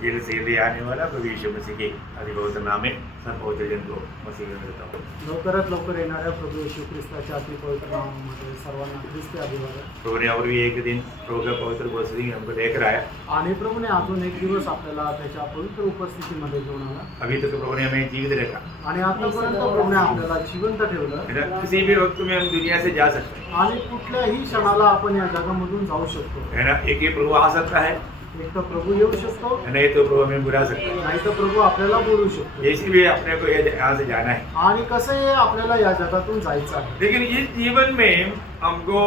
Gel से ले आने वाला प्रभु यीशु मसीह के अति पवित्र नाम में सब पवित्र जन को मसीह में मिलता हूँ। लवकरात लवकर येणाऱ्या प्रभू येशू ख्रिस्ताच्या अति पवित्र नामामध्ये सर्वांना ख्रिस्ती अभिवादन. प्रभु ने और भी एक दिन प्रभु का पवित्र उपस्थिति हमको देख रहा है। आणि प्रभूने अजून एक दिवस आपल्याला त्याच्या पवित्र उपस्थितीमध्ये घेऊन आला अभी तक प्रभु ने हमें जीवित रखा। आणि आतापर्यंत प्रभूने आपल्याला जिवंत ठेवलं. किसी भी वक्त में हम दुनिया से जा सकते हैं, आणि कुठल्याही क्षणाला आपण या जगामधून जाऊ शकतो. है ना। एक ही प्रभु आ सकता है, एक तर प्रभू येऊ शकतो, नहीं तो प्रभु हमें बुला सकता है। नाही तर प्रभू आपल्याला बोलू शकतो. जैसे भी अपने को यहाँ से जाना है, आणि कसं हे आपल्याला या जगातून जायचं आहे. लेकिन इस जीवन में हमको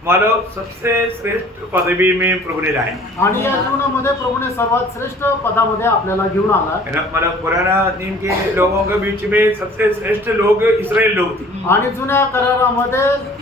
मतलब सबसे श्रेष्ठ पदवी में प्रभु ने लाए। आणि या जीवनामध्ये प्रभूने सर्वात श्रेष्ठ पदामध्ये आपल्याला घेऊन आला. है ना। मतलब पुराना नियम के लोगों के बीच में सबसे श्रेष्ठ लोग इस्राएल लोग थे। आणि जुन्या करारामध्ये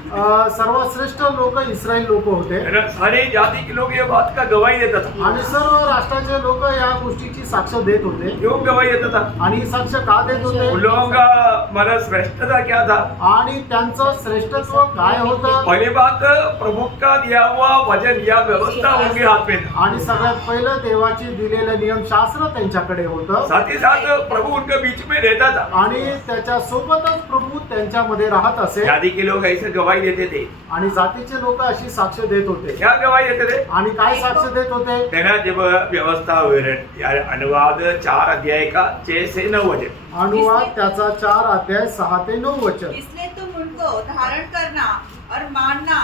सर्वात श्रेष्ठ लोक इस्रायल लोक होते. है ना। सारी जाति के लोग ये बात का गवाही देता था। आणि सर्व राष्ट्राचे लोक या गोष्टीची साक्ष देत होते. क्यों गवाही देता था? आणि ही साक्ष का देत होते? उन लोगों का मतलब श्रेष्ठता क्या था? आणि त्यांचं श्रेष्ठत्व काय होतं? पहली बात, प्रभु का दिया हुआ वचन या व्यवस्था उनके हाथ में था। आणि सगळ्यात पहिलं देवाची दिलेलं नियमशास्त्र त्यांच्याकडे होतं. साथ ही साथ प्रभु उनके बीच में रहता था। आणि त्याच्या सोबतच प्रभू त्यांच्यामध्ये राहत असे. जाति के लोग ऐसे गवाही देते थे। आणि जातीचे लोक अशी साक्ष देत होते. क्या गवाही देते थे? आणि काय साक्ष देत होते? है ना। जब व्यवस्था अनुवाद 4 अध्याय का 6 से 9 वचन। अनुवाद त्याचा 4 अध्याय 6 ते 9 वचन. इसलिए तुम उनको धारण करना और मानना,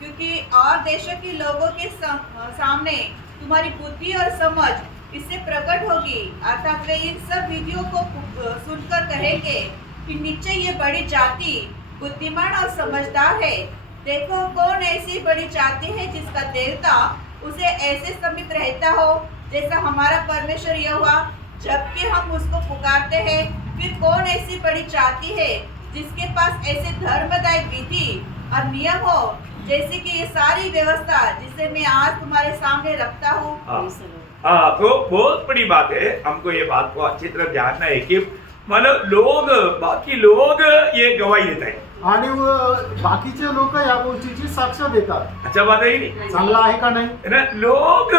क्योंकि और देशों के लोगों के सामने तुम्हारी बुद्धि और समझ इससे प्रकट होगी। अर्थात वे इन सब विधियों को सुनकर कहेंगे कि निश्चय ये बड़ी जाति बुद्धिमान और समझदार है। देखो कौन ऐसी बड़ी जाति है जिसका देवता उसे ऐसे समीप रहता हो जैसा हमारा परमेश्वर यहोवा, जबकि हम उसको पुकारते हैं। फिर कौन ऐसी बड़ी जाति है जिसके पास ऐसे धर्मदायक विधि और नियम हो जैसे कि ये सारी व्यवस्था जिसे मैं आज तुम्हारे सामने रखता हूँ। हाँ, तो बहुत बड़ी बात है। हमको ये बात को अच्छी तरह जानना है कि मतलब लोग, बाकी लोग ये गवाही देते हैं। आणि बाकीचे लोक या गोष्टीची साक्ष देतात. अच्छा बात है ही नहीं? चांगला आहे का नाही? है ना। लोग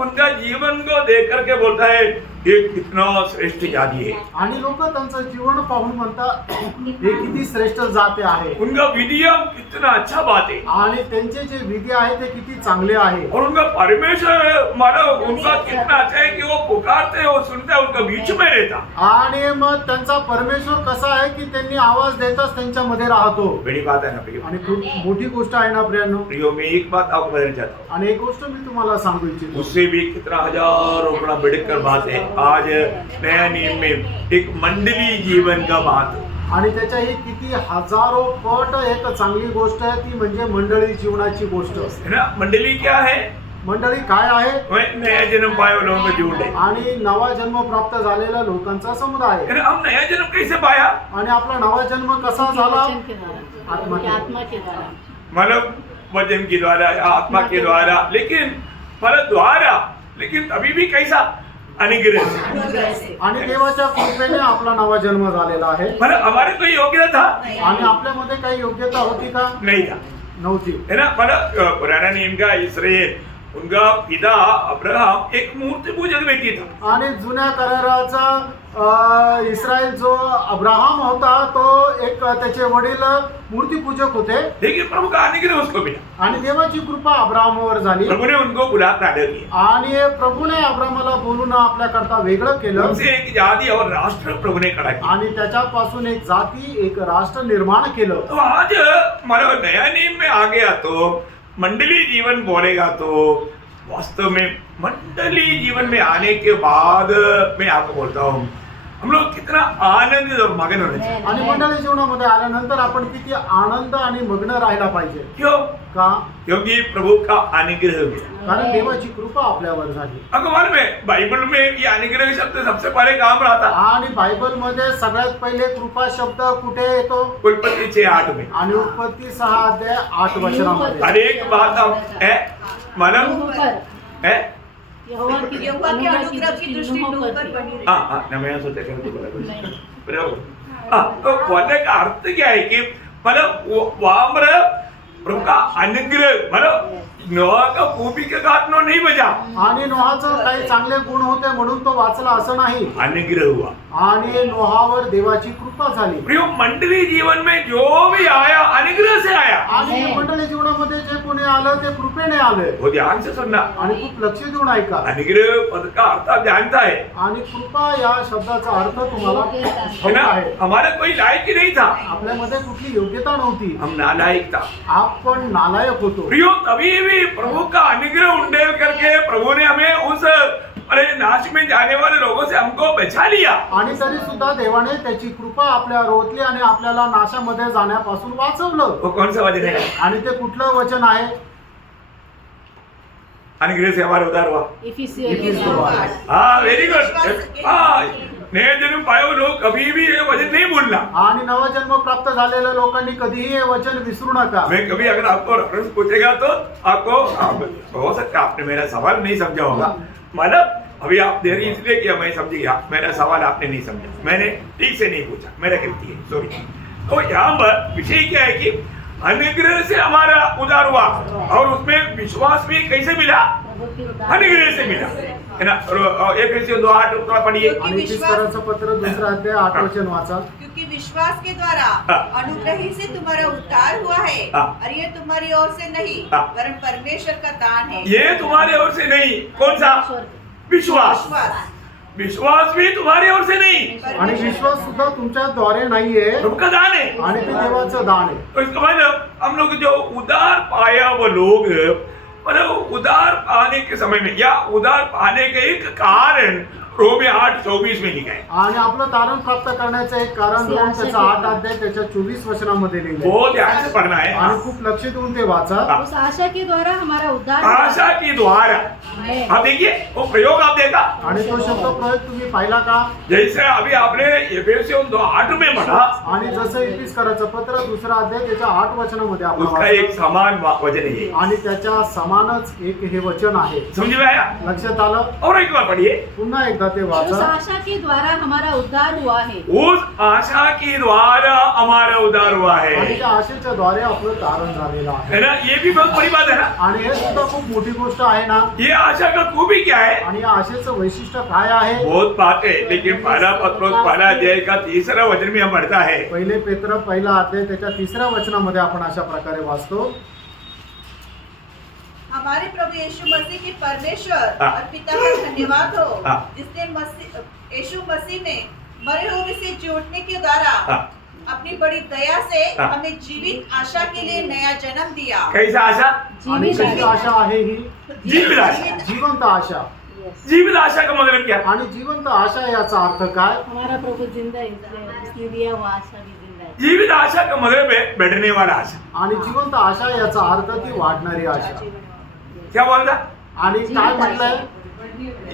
उनका जीवन को देख करके बोलता है ये कितना श्रेष्ठ जाति है। आणि लोक त्यांचं जीवन पाहून म्हणतात हे किती श्रेष्ठ जाती आहे. उनका विधियम कितना अच्छा बात है। आणि त्यांचे जे विधी आहे ते किती चांगले आहे. और उनका परमेश्वर मानो उनका कितना अच्छा है कि वो पुकारते हैं, वो सुनता है, उनका बीच में रहता। आणि मग त्यांचा परमेश्वर कसा आहे की त्यांनी आवाज देताच त्यांच्यामध्ये राहतो. बड़ी बात है ना प्रियो। आणि खूप मोठी गोष्ट आहे ना प्रियांनो. प्रियो, मैं एक बात आपको बताना चाहता हूँ। आणि एक गोष्ट मी तुम्हाला सांगू इच्छितो. उससे भी कितना हजारों गुना बढ़कर बात है। आज नया नियम में एक मंडली जीवन का बात। आणि त्याच्याही किती हजारो पट एक चांगली गोष्ट आहे ती म्हणजे मंडळी जीवनाची गोष्ट. है ना। मंडली क्या है? मंडळी काय आहे? वह नया जन्म पाए हुए लोगों का झुंड है। आणि नवा जन्म प्राप्त झालेल्या लोकांचा समुदाय आहे. है ना। हम नया जन्म कैसे पाया? आणि आपला नवा जन्म कसा झाला? आत्मा के द्वारा, मतलब वचन के द्वारा, आत्मा के द्वारा, लेकिन मतलब द्वारा, लेकिन अभी भी कैसा? अनुग्रह से। आणि देवाच्या कृपेने आपला नवा जन्म झालेला आहे. मतलब हमारे कोई योग्यता था? आणि आपल्यामध्ये काही योग्यता होती का? नहीं था। नव्हती. है ना। मतलब पुराना नियम का इस्राएल, उनका पिता अब्राहम एक मूर्ति पूजक व्यक्ती था। आणि जुन्या कराराचा इस्रायल जो अब्राहम होता तो एक त्याचे वडील मूर्तिपूजक होते. लेकिन प्रभु का अनुग्रह उसको मिला। आणि देवाची कृपा अब्राहमवर झाली. प्रभु ने उनको बुलाकर आदर किया। आणि प्रभूने अब्राहमाला बोलून आपल्या करता वेगळं केलं. उनसे एक जाति और राष्ट्र प्रभु ने खड़ा किया। आणि त्याच्यापासून एक जाती, एक राष्ट्र निर्माण केलं. तो आज मतलब नया नियम में आ गया तो मंडली जीवन बोलेगा तो वास्तव में मंडली जीवन में आने के बाद मैं आपको बोलता हूँ हम लोग कितना आनंदित और मगन होने चाहिए। आणि मंडळी जीवनामध्ये आल्यानंतर आपण किती आनंद आणि मग्न राहायला पाहिजे. क्यों? का? क्योंकि प्रभु का अनुग्रह मिला। कारण देवाची कृपा आपल्यावर झाली. आपको मालूम है बाइबल में ये अनुग्रह शब्द सबसे पहले काम रहा था। आणि बायबल मध्ये सगळ्यात पहिले कृपा शब्द कुठे येतो? उत्पत्ति 6:8 में। आणि उत्पत्ति 6 अध्याय 8 वचनामध्ये. हर एक बात अब है मतलब है। यहोवा की अनुग्रह की दृष्टि मुँह पर बनी रही. हाँ, मैं सोचा बराबर। तो बोलने का अर्थ क्या है कि मतलब वहां पर प्रभु का अनुग्रह मतलब नोआ का खूबी के कारण वो नहीं बचा, आणि नोहाचं काही चांगले गुण होते म्हणून तो वाचला असं नाही. अनुग्रह हुआ. आणि नोहावर देवाची कृपा झाली. प्रियो मंडली जीवन में जो भी आया अनुग्रह से आया. आणि मंडळी जीवनामध्ये जे कोणी आलं ते कृपेने आले. वो ध्यान से सुनना. आणि खूप लक्ष देऊन ऐका. अनुग्रह पद का अर्थ आप जानता है. आणि कृपा या शब्दाचा अर्थ तुम्हाला है ठाऊक ना? आहे. हमारा कोई लायक ही नहीं था, आपल्यामध्ये कुठली योग्यता नव्हती. हम नालायक था. आपण नालायक होतो. प्रियो तभी भी प्रभु का अनुग्रह उंडेल करके प्रभु ने हमें उस अरे नाश में जाने वाले लोगों से हमको बचा लिया. आणि तरी सुद्धा देवाने त्याची कृपा आपल्यावर ओतली आणि आपल्याला नाशामध्ये जाण्यापासून वाचवलं. वो कौन सा वचन है? आणि ते कुठलं वचन आहे? अनुग्रह से हमारा उद्धार हुआ. हाँ वेरी गुड. हाँ नए जन्म पाए हुए लोग कभी भी ये वचन नहीं भूलना. आणि नवजन्म प्राप्त झालेल्या लोकांनी कधीही हे वचन विसरू नका. मैं कभी अगर आपको रेफरेंस पूछेगा तो आपको हो सकता है आपने मेरा सवाल नहीं समझा होगा. मतलब अभी आप देरी इसलिए किया मैं समझ गया, मेरा सवाल आपने नहीं समझा, मैंने ठीक से नहीं पूछा, मेरा गलती है, सॉरी. तो यहाँ पर विषय क्या है कि अनुग्रह से हमारा उद्धार हुआ और उसमें विश्वास भी कैसे मिला? अनुग्रह से मिला, है ना. एफेसियों 2:8 थोड़ा पढ़िए. आणि इफिसकरांचं पत्र 2 अध्याय 8 वचन वाचा. क्योंकि विश्वास के द्वारा अनुग्रह ही से तुम्हारा उद्धार हुआ है और ये तुम्हारी ओर से नहीं वरन परमेश्वर का दान है. ये तुम्हारे ओर से नहीं. कौन सा? विश्वास. विश्वास भी तुम्हारी ओर से नहीं, आणि विश्वास सुद्धा तुमच्या द्वारे नाहीये, तुमका दान है. आणि ते देवाचं दान आहे. तो इसका मतलब हम लोग जो उदार पाया वो लोग मतलब उदार पाने के समय में या उदार पाने के एक कारण रोमे 8:24 में लिखा है. आणि आपलं तारण प्राप्त करण्याचं एक कारण देऊन त्याचा 8 अध्याय त्याच्या 24 वचनामध्ये लिहिलंय. वो ध्यान से पढ़ना है. आणि खूप लक्ष देऊन ते वाचा. उस आशा के द्वारा हमारा उद्धार आशा की द्वारा. अब देखिए वो प्रयोग आप देखा आणि तो शब्द प्रयोग तुम्ही पाहिला का? जैसे अभी आपने एफेसियों 2:8 में पढ़ा, आणि जसं इफिसकरांचं पत्र 2 अध्याय त्याच्या 8 वचनामध्ये आपण उसका वाचलं. एक समान वचन है. आणि त्याच्या समानच एक हे वचन आहे. समझ में आया? लक्षात आलं? और एक बार पढ़िए. पुन्हा एकदा ते उस वाचा. आशा के द्वारा हमारा उद्धार हुआ है. उस आशा की द्वारा हमारा उद्धार हुआ आणि है, त्या आशेच्या द्वारे आपलं तारण झालेलं आहे. है ना. ये भी बहुत बड़ी बात है ना. आणि हे सुद्धा खूप मोठी गोष्ट आहे ना. ये आशा का खूबी क्या है? आणि या आशेचं वैशिष्ट्य काय आहे? बहुत बात है, लेकिन पहला पत्रोस पहला अध्याय का 3रा वचन में हम पढ़ता है. पहिले पेत्र 1 अध्याय त्याच्या 3 वचनामध्ये आपण अशा प्रकारे वाचतो. हमारे प्रभु यीशु मसीह के परमेश्वर हाँ। और पिता का धन्यवाद हो हाँ। जिसने यीशु मसीह में मरे हुए से जी उठने के द्वारा हाँ। अपनी बड़ी दया से हाँ। हमें जीवित आशा के लिए नया जन्म दिया. कैसा आशा? आणि जीवित कशी आशा आहे ही? जीवित आशा. जिवंत आशा. जीवित आशा का मतलब क्या? आणि जिवंत आशा याचा अर्थ काय? हमारा प्रभु जिंदा है, इसलिए दिया हुआ आशा भी जिंदा है. जीवित आशा का मतलब है बैठने वाला आशा. आणि जिवंत आशा याचा अर्थ ती वाढणारी आशा. क्या बोलता? आणि काय म्हटलंय?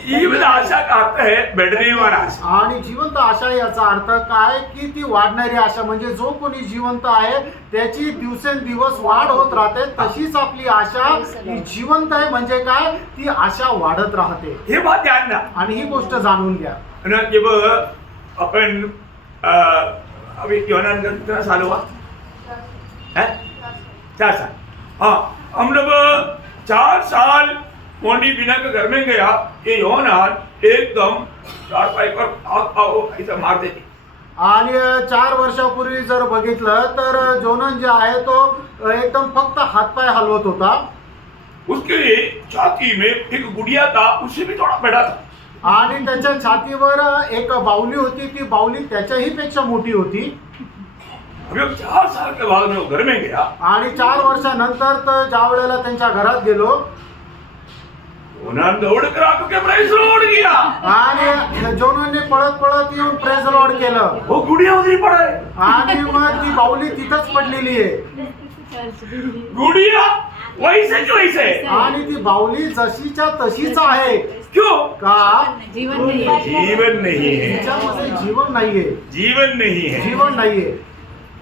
जीवित आशा का अर्थ है बैठने वाला आशा. आणि जिवंत आशा याचा अर्थ काय की ती वाढणारी आशा. म्हणजे जो कोणी जिवंत आहे त्याची दिवसेंदिवस वाढ होत राहते. तशीच आपली आशा ही जिवंत आहे. म्हणजे काय? ती आशा वाढत राहते. हे बात ध्यान ना. आणि ही गोष्ट जाणून घ्या. ना जब अपन अभी योनान का कितना साल हुआ है? 4 साल. हाँ हम लोग 4 साल मोनी बिना के घर में गया कि योनान एकदम 4 पर ऐसा मार देते. आणि 4 वर्षापूर्वी जर बघितलं तर जोनन जे आहे तो एकदम फक्त हातपाय हलवत होता. उसके छाती में एक गुड़िया था, उससे भी थोड़ा बड़ा था. आणि त्याच्या छातीवर एक बाहुली होती. ती बाहुली त्याच्याही पेक्षा मोठी होती. अभी 4 साल के बाद में वो घर में गया. आणि 4 वर्षानंतर तर ज्या वेळेला त्यांच्या घरात गेलो योनान दौड़ कर आके प्रेस लॉर्ड किया. आणि जोनने पळत पळत येऊन प्रेज लॉर्ड केलं. वो गुड़िया उधरी पड़ा है. आणि मग ती बाहुली तिथंच पडलेली आहे. गुड़िया वैसे की वैसे. आणि ती बाहुली जशीच्या तशीच आहे. क्यों? का? जीवन नहीं है. जीवन नहीं है. तिच्यामध्ये जीवन नाहीये. जीवन नहीं है. जीवन नाहीये.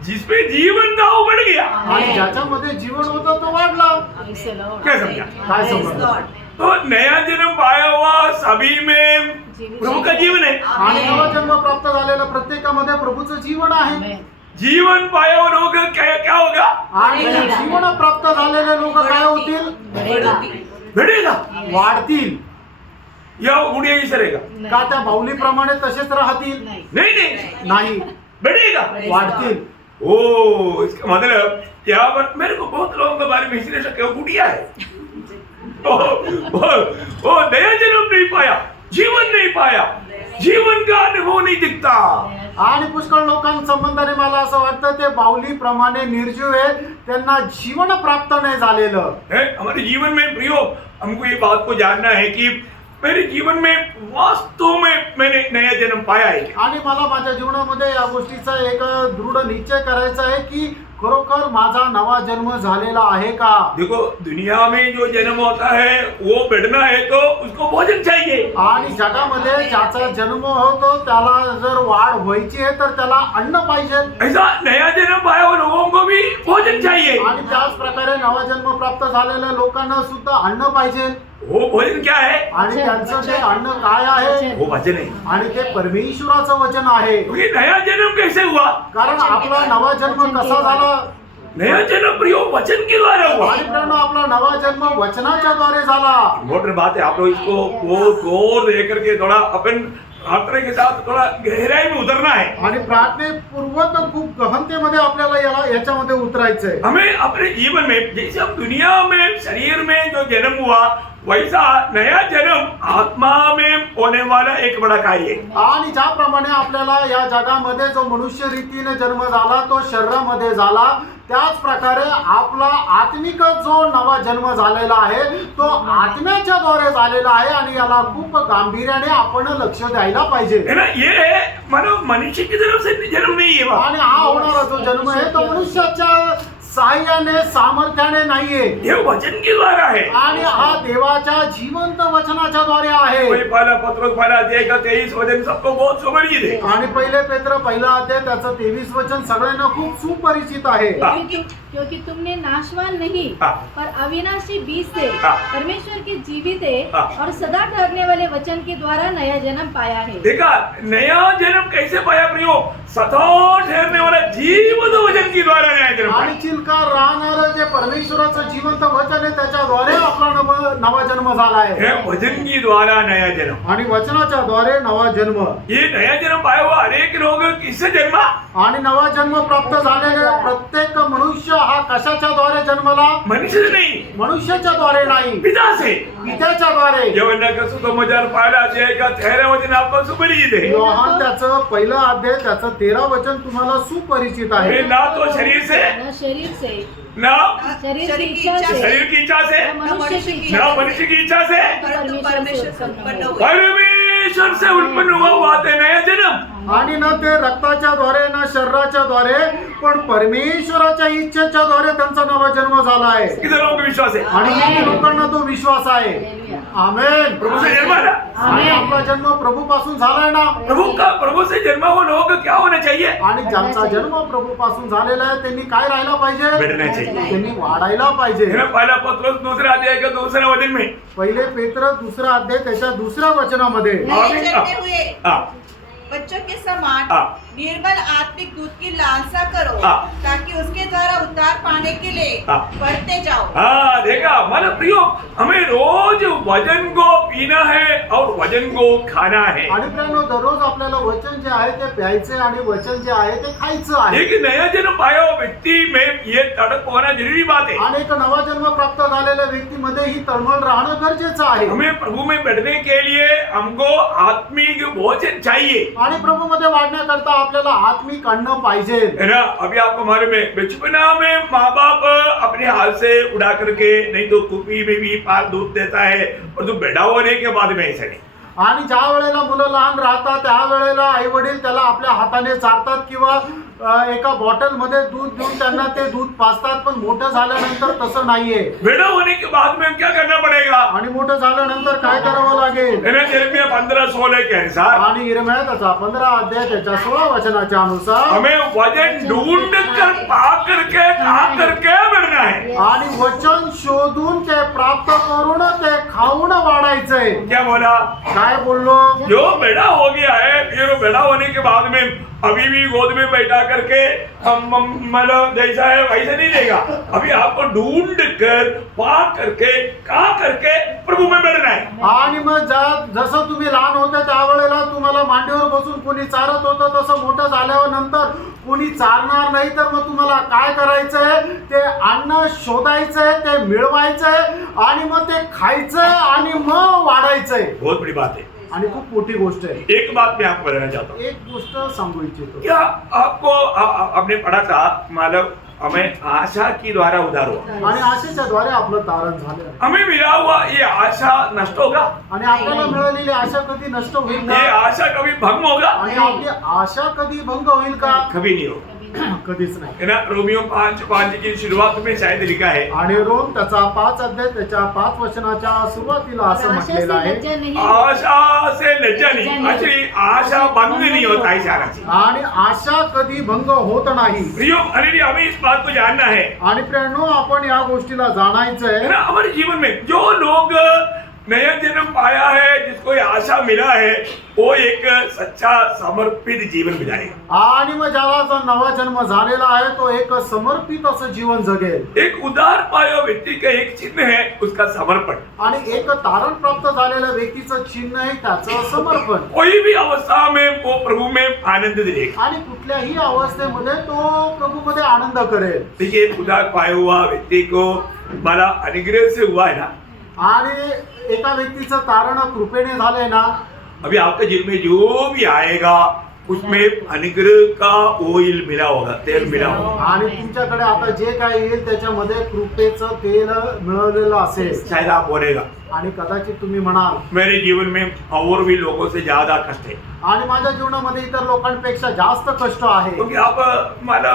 जिसपे जीवन था वो बढ़ गया. आणि ज्याच्यामध्ये जीवन होतं तो वाढला. ऐसे लो. क्या समझा? काय Praise समजलं? Lord. तो नया जन्म पाया हुआ सभी में प्रभु का जीवन है. आणि नवजन्म प्राप्त झालेल्या प्रत्येकामध्ये प्रभूचं जीवन आहे. मैं जीवन पाया हुआ लोग क्या होगा? आणि जीवन प्राप्त झालेले लोक काय होतील? बढ़ेगा, वाढतील. या गुड़िया की सरेगा? का त्या बाहुलीप्रमाणे तसेच राहतील? नहीं, नाही, बढ़ेगा, वाढतील. ओ इसका मतलब यहाँ पर मेरे को बहुत लोगों के बारे में इसलिए शक है वो गुड़िया है, ओ नया जन्म नहीं पाया, जीवन नहीं पाया, जीवन का अनुभव नहीं दिखता. आणि पुष्कळ लोकांसंबंधाने मला असं वाटतं ते बाहुलीप्रमाणे निर्जीव आहेत, त्यांना जीवन प्राप्त नाही झालेलं. हमारे जीवन में प्रियो हमको ये बात को जानना है कि मेरे जीवन में वास्तव में मैंने नया जन्म पाया है. आणि मला माझ्या जीवनामध्ये या गोष्टीचा एक दृढ निश्चय करायचा आहे की खरोखर माझा नवा जन्म झालेला आहे का. देखो दुनिया में जो जन्म होता है वो बढ़ना है तो उसको भोजन चाहिए. आणि जगामध्ये ज्याचा जन्म होतो त्याला जर वाढ व्हायची आहे तर त्याला अन्न पाहिजे. ऐसा नया जन्म पाया हुआ लोगों को भी भोजन चाहिए. आणि त्याच प्रकारे नवा जन्म प्राप्त झालेल्या लोकांना सुद्धा अन्न पाहिजे. वो भोजन क्या है? आणि त्यांचं ते अन्न काय आहे? वो वचन है. आणि ते परमेश्वराचं वचन आहे. ये नया जन्म कैसे हुआ? कारण आपला नवा जन्म कसा झाला? नया जन्म प्रियो वचन के द्वारा हुआ. आणि मित्रांनो आपला नवा जन्म वचनाच्या द्वारे झाला. इम्पोर्टेंट बात है, आप लोग इसको बहुत गौर दे करके थोड़ा अपन प्रार्थना के साथ थोड़ा गहराई में उतरना है. आणि प्रार्थनेपूर्वक खूप गहनतेमध्ये आपल्याला याच्यामध्ये उतरायचंय. हमें अपने जीवन में जैसे हम दुनिया में शरीर में जो जन्म हुआ वैसा नया जन्म आत्मा में होने वाला एक बड़ा कार्य है. आणि ज्याप्रमाणे आपल्याला या जगामध्ये जो मनुष्य रीतीने जन्म झाला तो शरीरामध्ये झाला, त्याच प्रकारे आपला आत्मिक जो नवा जन्म झालेला आहे तो आत्म्याच्या द्वारे झालेला आहे. आणि याला खूप गांभीर्याने आपण लक्ष द्यायला पाहिजे. है ना, ये मानो मनुष्य की तरफ से जन्म नहीं है. आणि हा होणारा जो जन्म आहे तो मनुष्याच्या साह्याने सामर्थ्याने नाहीये, ये वचन के द्वारा है. आणि हा देवाच्या जिवंत वचनाच्या द्वारे आहे. कोई पहला पत्रोस पहला अध्याय का 23 वचन सबको बहुत सुपरिचित है. आणि पहिले पेत्र पहिला अध्याय त्याचं 23 वचन सगळ्यांना खूप सुपरिचित आहे. क्योंकि तुमने नाशवान नहीं हाँ। पर अविनाशी बीज से हाँ। परमेश्वर के जीवित है हाँ। और सदा ठहरने वाले वचन के द्वारा नया जन्म पाया है. देखा नया जन्म कैसे पाया प्रियो? सदा ठहरने वाला जीवित वचन के द्वारा नया जन्म आणि पाया. चिलकार राहणारं जे परमेश्वराचं जिवंत वचन आहे त्याच्याद्वारे आपला नवा जन्म झाला आहे. है वचन के द्वारा नया जन्म. आणि वचनाच्या द्वारे नवा जन्म. ये नया जन्म पाया हुआ अनेक लोग किससे जन्मा? आणि नवा जन्म प्राप्त झालेले प्रत्येक मनुष्य हा कशाच्या द्वारे जन्मला? मनुष्य से नहीं, मनुष्याच्या द्वारे नाही, पिता से. पित्याच्या द्वारे. यवना का सुसमाचार पहला अध्याय का 13 वचन आपको सुपरिचित है. योहान त्याचं पहिलं अध्याय त्याचं 13 वचन तुम्हाला सुपरिचित आहे. ये ना तो शरीर से न शरीर से ना शरीर की इच्छा से शरीर की इच्छा से न मनुष्य की इच्छा ना से मनुष्य की इच्छा से परंतु परमेश्वर से उत्पन्न हुए. परमेश्वर से उत्पन्न हुआ है नया जन्म. आणि न ते रक्ताच्या द्वारे ना शरीराच्या द्वारे पण परमेश्वराच्या इच्छेच्या द्वारे त्यांचा नवा जन्म झाला आहे. किती लोगों को विश्वास है? आणि किती लोकांना तो विश्वास आहे? आमेन. प्रभु से जन्मा ना. आणि आपला जन्म प्रभू पासून झालाय ना. प्रभु से जन्मा हुआ लोगों को क्या होना चाहिए? आणि ज्यांचा जन्म प्रभू पासून झालेला आहे त्यांनी काय राहायला पाहिजे? बढ़ना चाहिए. त्यांनी वाढायला पाहिजे. है ना, पहला पत्रोस दूसरा अध्याय का दूसरा वचन में पहिले पेत्र दुसरा अध्याय त्याच्या दुसऱ्या वचनामध्ये नए जन्मे हुए हाँ, बच्चों के समान हाँ। निर्मल आत्मिक दूध की लालसा करो हाँ। ताकि उसके द्वारा उद्धार पाने के लिए हाँ। बढ़ते जाओ. हाँ देखा मन प्रियो, हमें रोज वजन को पीना है और वजन को खाना है. आणि प्रियानो दररोज आपल्याला वचन जे आहे ते प्यायचे आणि वचन जे आहे ते खायचं आहे. एक नया जन्म पाया हुआ व्यक्ति में ये तड़प होना जरूरी बात है. आणि एक नवा जन्म प्राप्त झालेल्या व्यक्तीमध्ये ही तळमळ राहणं गरजेचं आहे. हमें प्रभु में बढ़ने के लिए हमको आत्मिक भोजन चाहिए. आणि प्रभू मध्ये वाढण्याकरता आपल्याला आत्मिक अन्न पाहिजे. है ना, अभी आपको मालूम है बचपना में माँ बाप अपने हाथ से उड़ा करके नहीं तो कुपी में भी पाल दूध देता है, और तो बड़ा होने के बाद में ऐसा नहीं. आणि ज्या वेळेला मुलं लहान राहतात त्या वेळेला आई वडील त्याला आपल्या हाताने चारतात किंवा एका बॉटल मध्ये दूध देऊन त्यांना ते दूध पाजतात. पण मोठं झाल्यानंतर तसं नाहीये. बड़ा होने के बाद में क्या करना पड़ेगा? आणि मोठं झाल्यानंतर काय करावं लागेल. यिर्मयाह 15:16 के अनुसार आणि यिर्मयाह त्याचा 15 अध्याय त्याच्या 16 वचनाच्या अनुसार हमें वचन ढूंढ कर पा करके खा करके बढ़ना है. आणि वचन शोधून ते प्राप्त करून ते खाऊन वाढायचंय. क्या बोला? काय बोललो? जो बड़ा हो गया है फिर वो बड़ा होने के बाद में अभी भी गोद में बैठा करके मतलब जैसा है वैसा नहीं देगा. अभी आपको ढूंढ कर पा करके खा करके प्रभु में बढ़ना है. आणि मग जसं तुम्ही लहान होते त्यावेळेला तुम्हाला मांडीवर बसून कोणी चारत होतं, तसं मोठं झाल्यावर नंतर कोणी चारणार नाही. तर मग तुम्हाला काय करायचंय? ते अन्न शोधायचंय, ते मिळवायचंय आणि मग ते खायचंय आणि मग वाढायचंय. बहुत बड़ी बात है. आणि खूप मोठी गोष्ट आहे. एक बात मैं आपको बताना चाहता हूँ. एक गोष्ट सांगू इच्छितो. क्या आपको आपने पढ़ा था मतलब हमें आशा की द्वारा उधार हुआ. आणि आशेच्या द्वारे आपलं तारण झालं. हमें मिला हुआ ये आशा नष्ट होगा. आणि आपल्याला मिळालेली आशा कधी नष्ट होईल ये का? आशा कभी भंग होगा? आणि आपली आशा कधी भंग होईल का? कभी नहीं होगा. कधीच नाही. है ना. रोमियो 5:5 की शुरुआत में शायद लिखा है. आणि रोम त्याचा 5 अध्याय त्याच्या 5 वचनाच्या सुरुवातीला असं म्हटलेलं आहे. आशा से लज्जा नहीं. actually आशा भंग नहीं होता है आशा की. आणि आशा कधी भंग होत नाही. प्रियो अरे हमें इस बात को जानना है. आणि प्रियानो, आपण या गोष्टीला जाणायचंय. है ना. हमारे जीवन में जो लोग नया जन्म पाया है, जिसको ये आशा मिला है, वो एक सच्चा समर्पित जीवन बिताएगा. आणि मग ज्याला जो नवा जन्म झालेला आहे तो एक समर्पित असं जीवन जगेल. एक उदार पाया व्यक्ति का एक चिन्ह है उसका समर्पण. आणि एक तारण प्राप्त झालेल्या व्यक्तीचं चिन्ह आहे त्याचं समर्पण. कोई भी अवस्था में वो प्रभु में आनंद दिलेगा. आणि कुठल्याही अवस्थेमध्ये तो प्रभूमध्ये आनंद करेल. देखिए उदार पाया हुआ व्यक्ति को मला अनुग्रह से हुआ है ना. आणि एका व्यक्तीचं तारण कृपेने झालंय ना. अभी आपके जीवन में जो भी आएगा उसमें अनुग्रह का ऑयल मिला होगा, तेल मिला होगा. आणि तुमच्याकडे आता जे काय येईल त्याच्यामध्ये कृपेचं तेल मिळवलेलं असेल. शायद आप बोलेगा आणि कदाचित तुम्ही म्हणाल मेरे जीवन में और भी लोगों से ज्यादा कष्ट है. आणि माझ्या जीवनामध्ये इतर लोकांपेक्षा जास्त कष्ट आहे. क्योंकि आप माना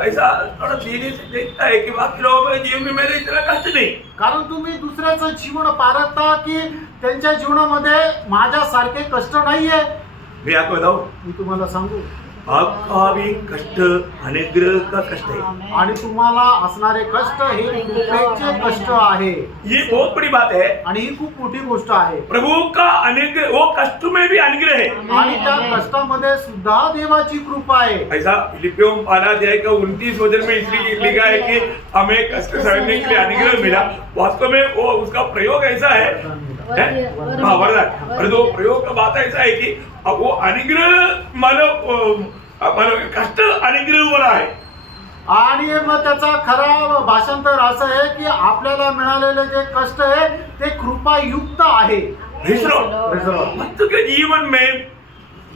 ऐसा थोड़ा धीरे से देखता है कि बाकी लोगों के जीवन में मेरे इतना कष्ट नहीं. कारण तुम्ही दुसऱ्याचं जीवन पारखता की त्यांच्या जीवनामध्ये माझ्यासारखे कष्ट नाहीये. मैं आपको बताऊं, मी तुम्हाला सांगू, आपका भी कष्ट अनुग्रह का कष्ट है. आणि तुम्हाला असणारे कष्ट हे कृपेचे कष्ट आहे. ये बहुत बड़ी बात है. आणि ही खूप मोठी गोष्ट आहे. प्रभु का अनुग्रह, वो कष्ट में भी अनुग्रह है. आणि त्या कष्टामध्ये सुद्धा देवाची कृपा आहे. ऐसा फिलिपियों 5:29 वचन में इसलिए लिखा है कि हमें कष्ट सहने के लिए अनुग्रह मिला. वास्तव में वो उसका प्रयोग ऐसा है. हाँ, वरदान. और जो प्रयोग का बात ऐसा है कि अब वो अनुग्रह मानो कष्ट अनुग्रह वाला है. आणि मग त्याचा खरा भाषांतर असं आहे की आपल्याला मिळालेले जे कष्ट आहे ते कृपायुक्त आहे. भक्त के जीवन में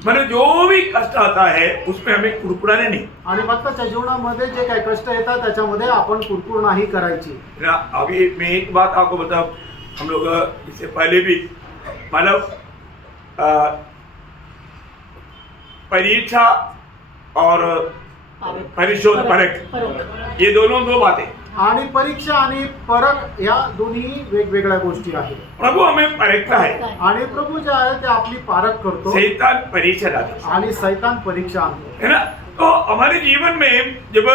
मतलब जो भी कष्ट आता है उसमें हमें कुरकुराने नहीं. आणि भक्ताच्या जीवनामध्ये जे काही कष्ट येतात त्याच्यामध्ये आपण कुरकुर नाही करायची. अभी मैं एक बात आपको बताऊं, हम लोग इससे पहले भी मतलब परीक्षा और परिशोध परख, ये दोनों दो बातें. आणि परीक्षा आणि परख या दोन्ही वेगवेगळ्या गोष्टी आहेत. प्रभु हमें परखता है. आणि प्रभु जे आहे ते आपली पारख करतो. शैतान परीक्षा डालता है. आणि शैतान परीक्षा आणतो. है ना. तो हमारे जीवन में जब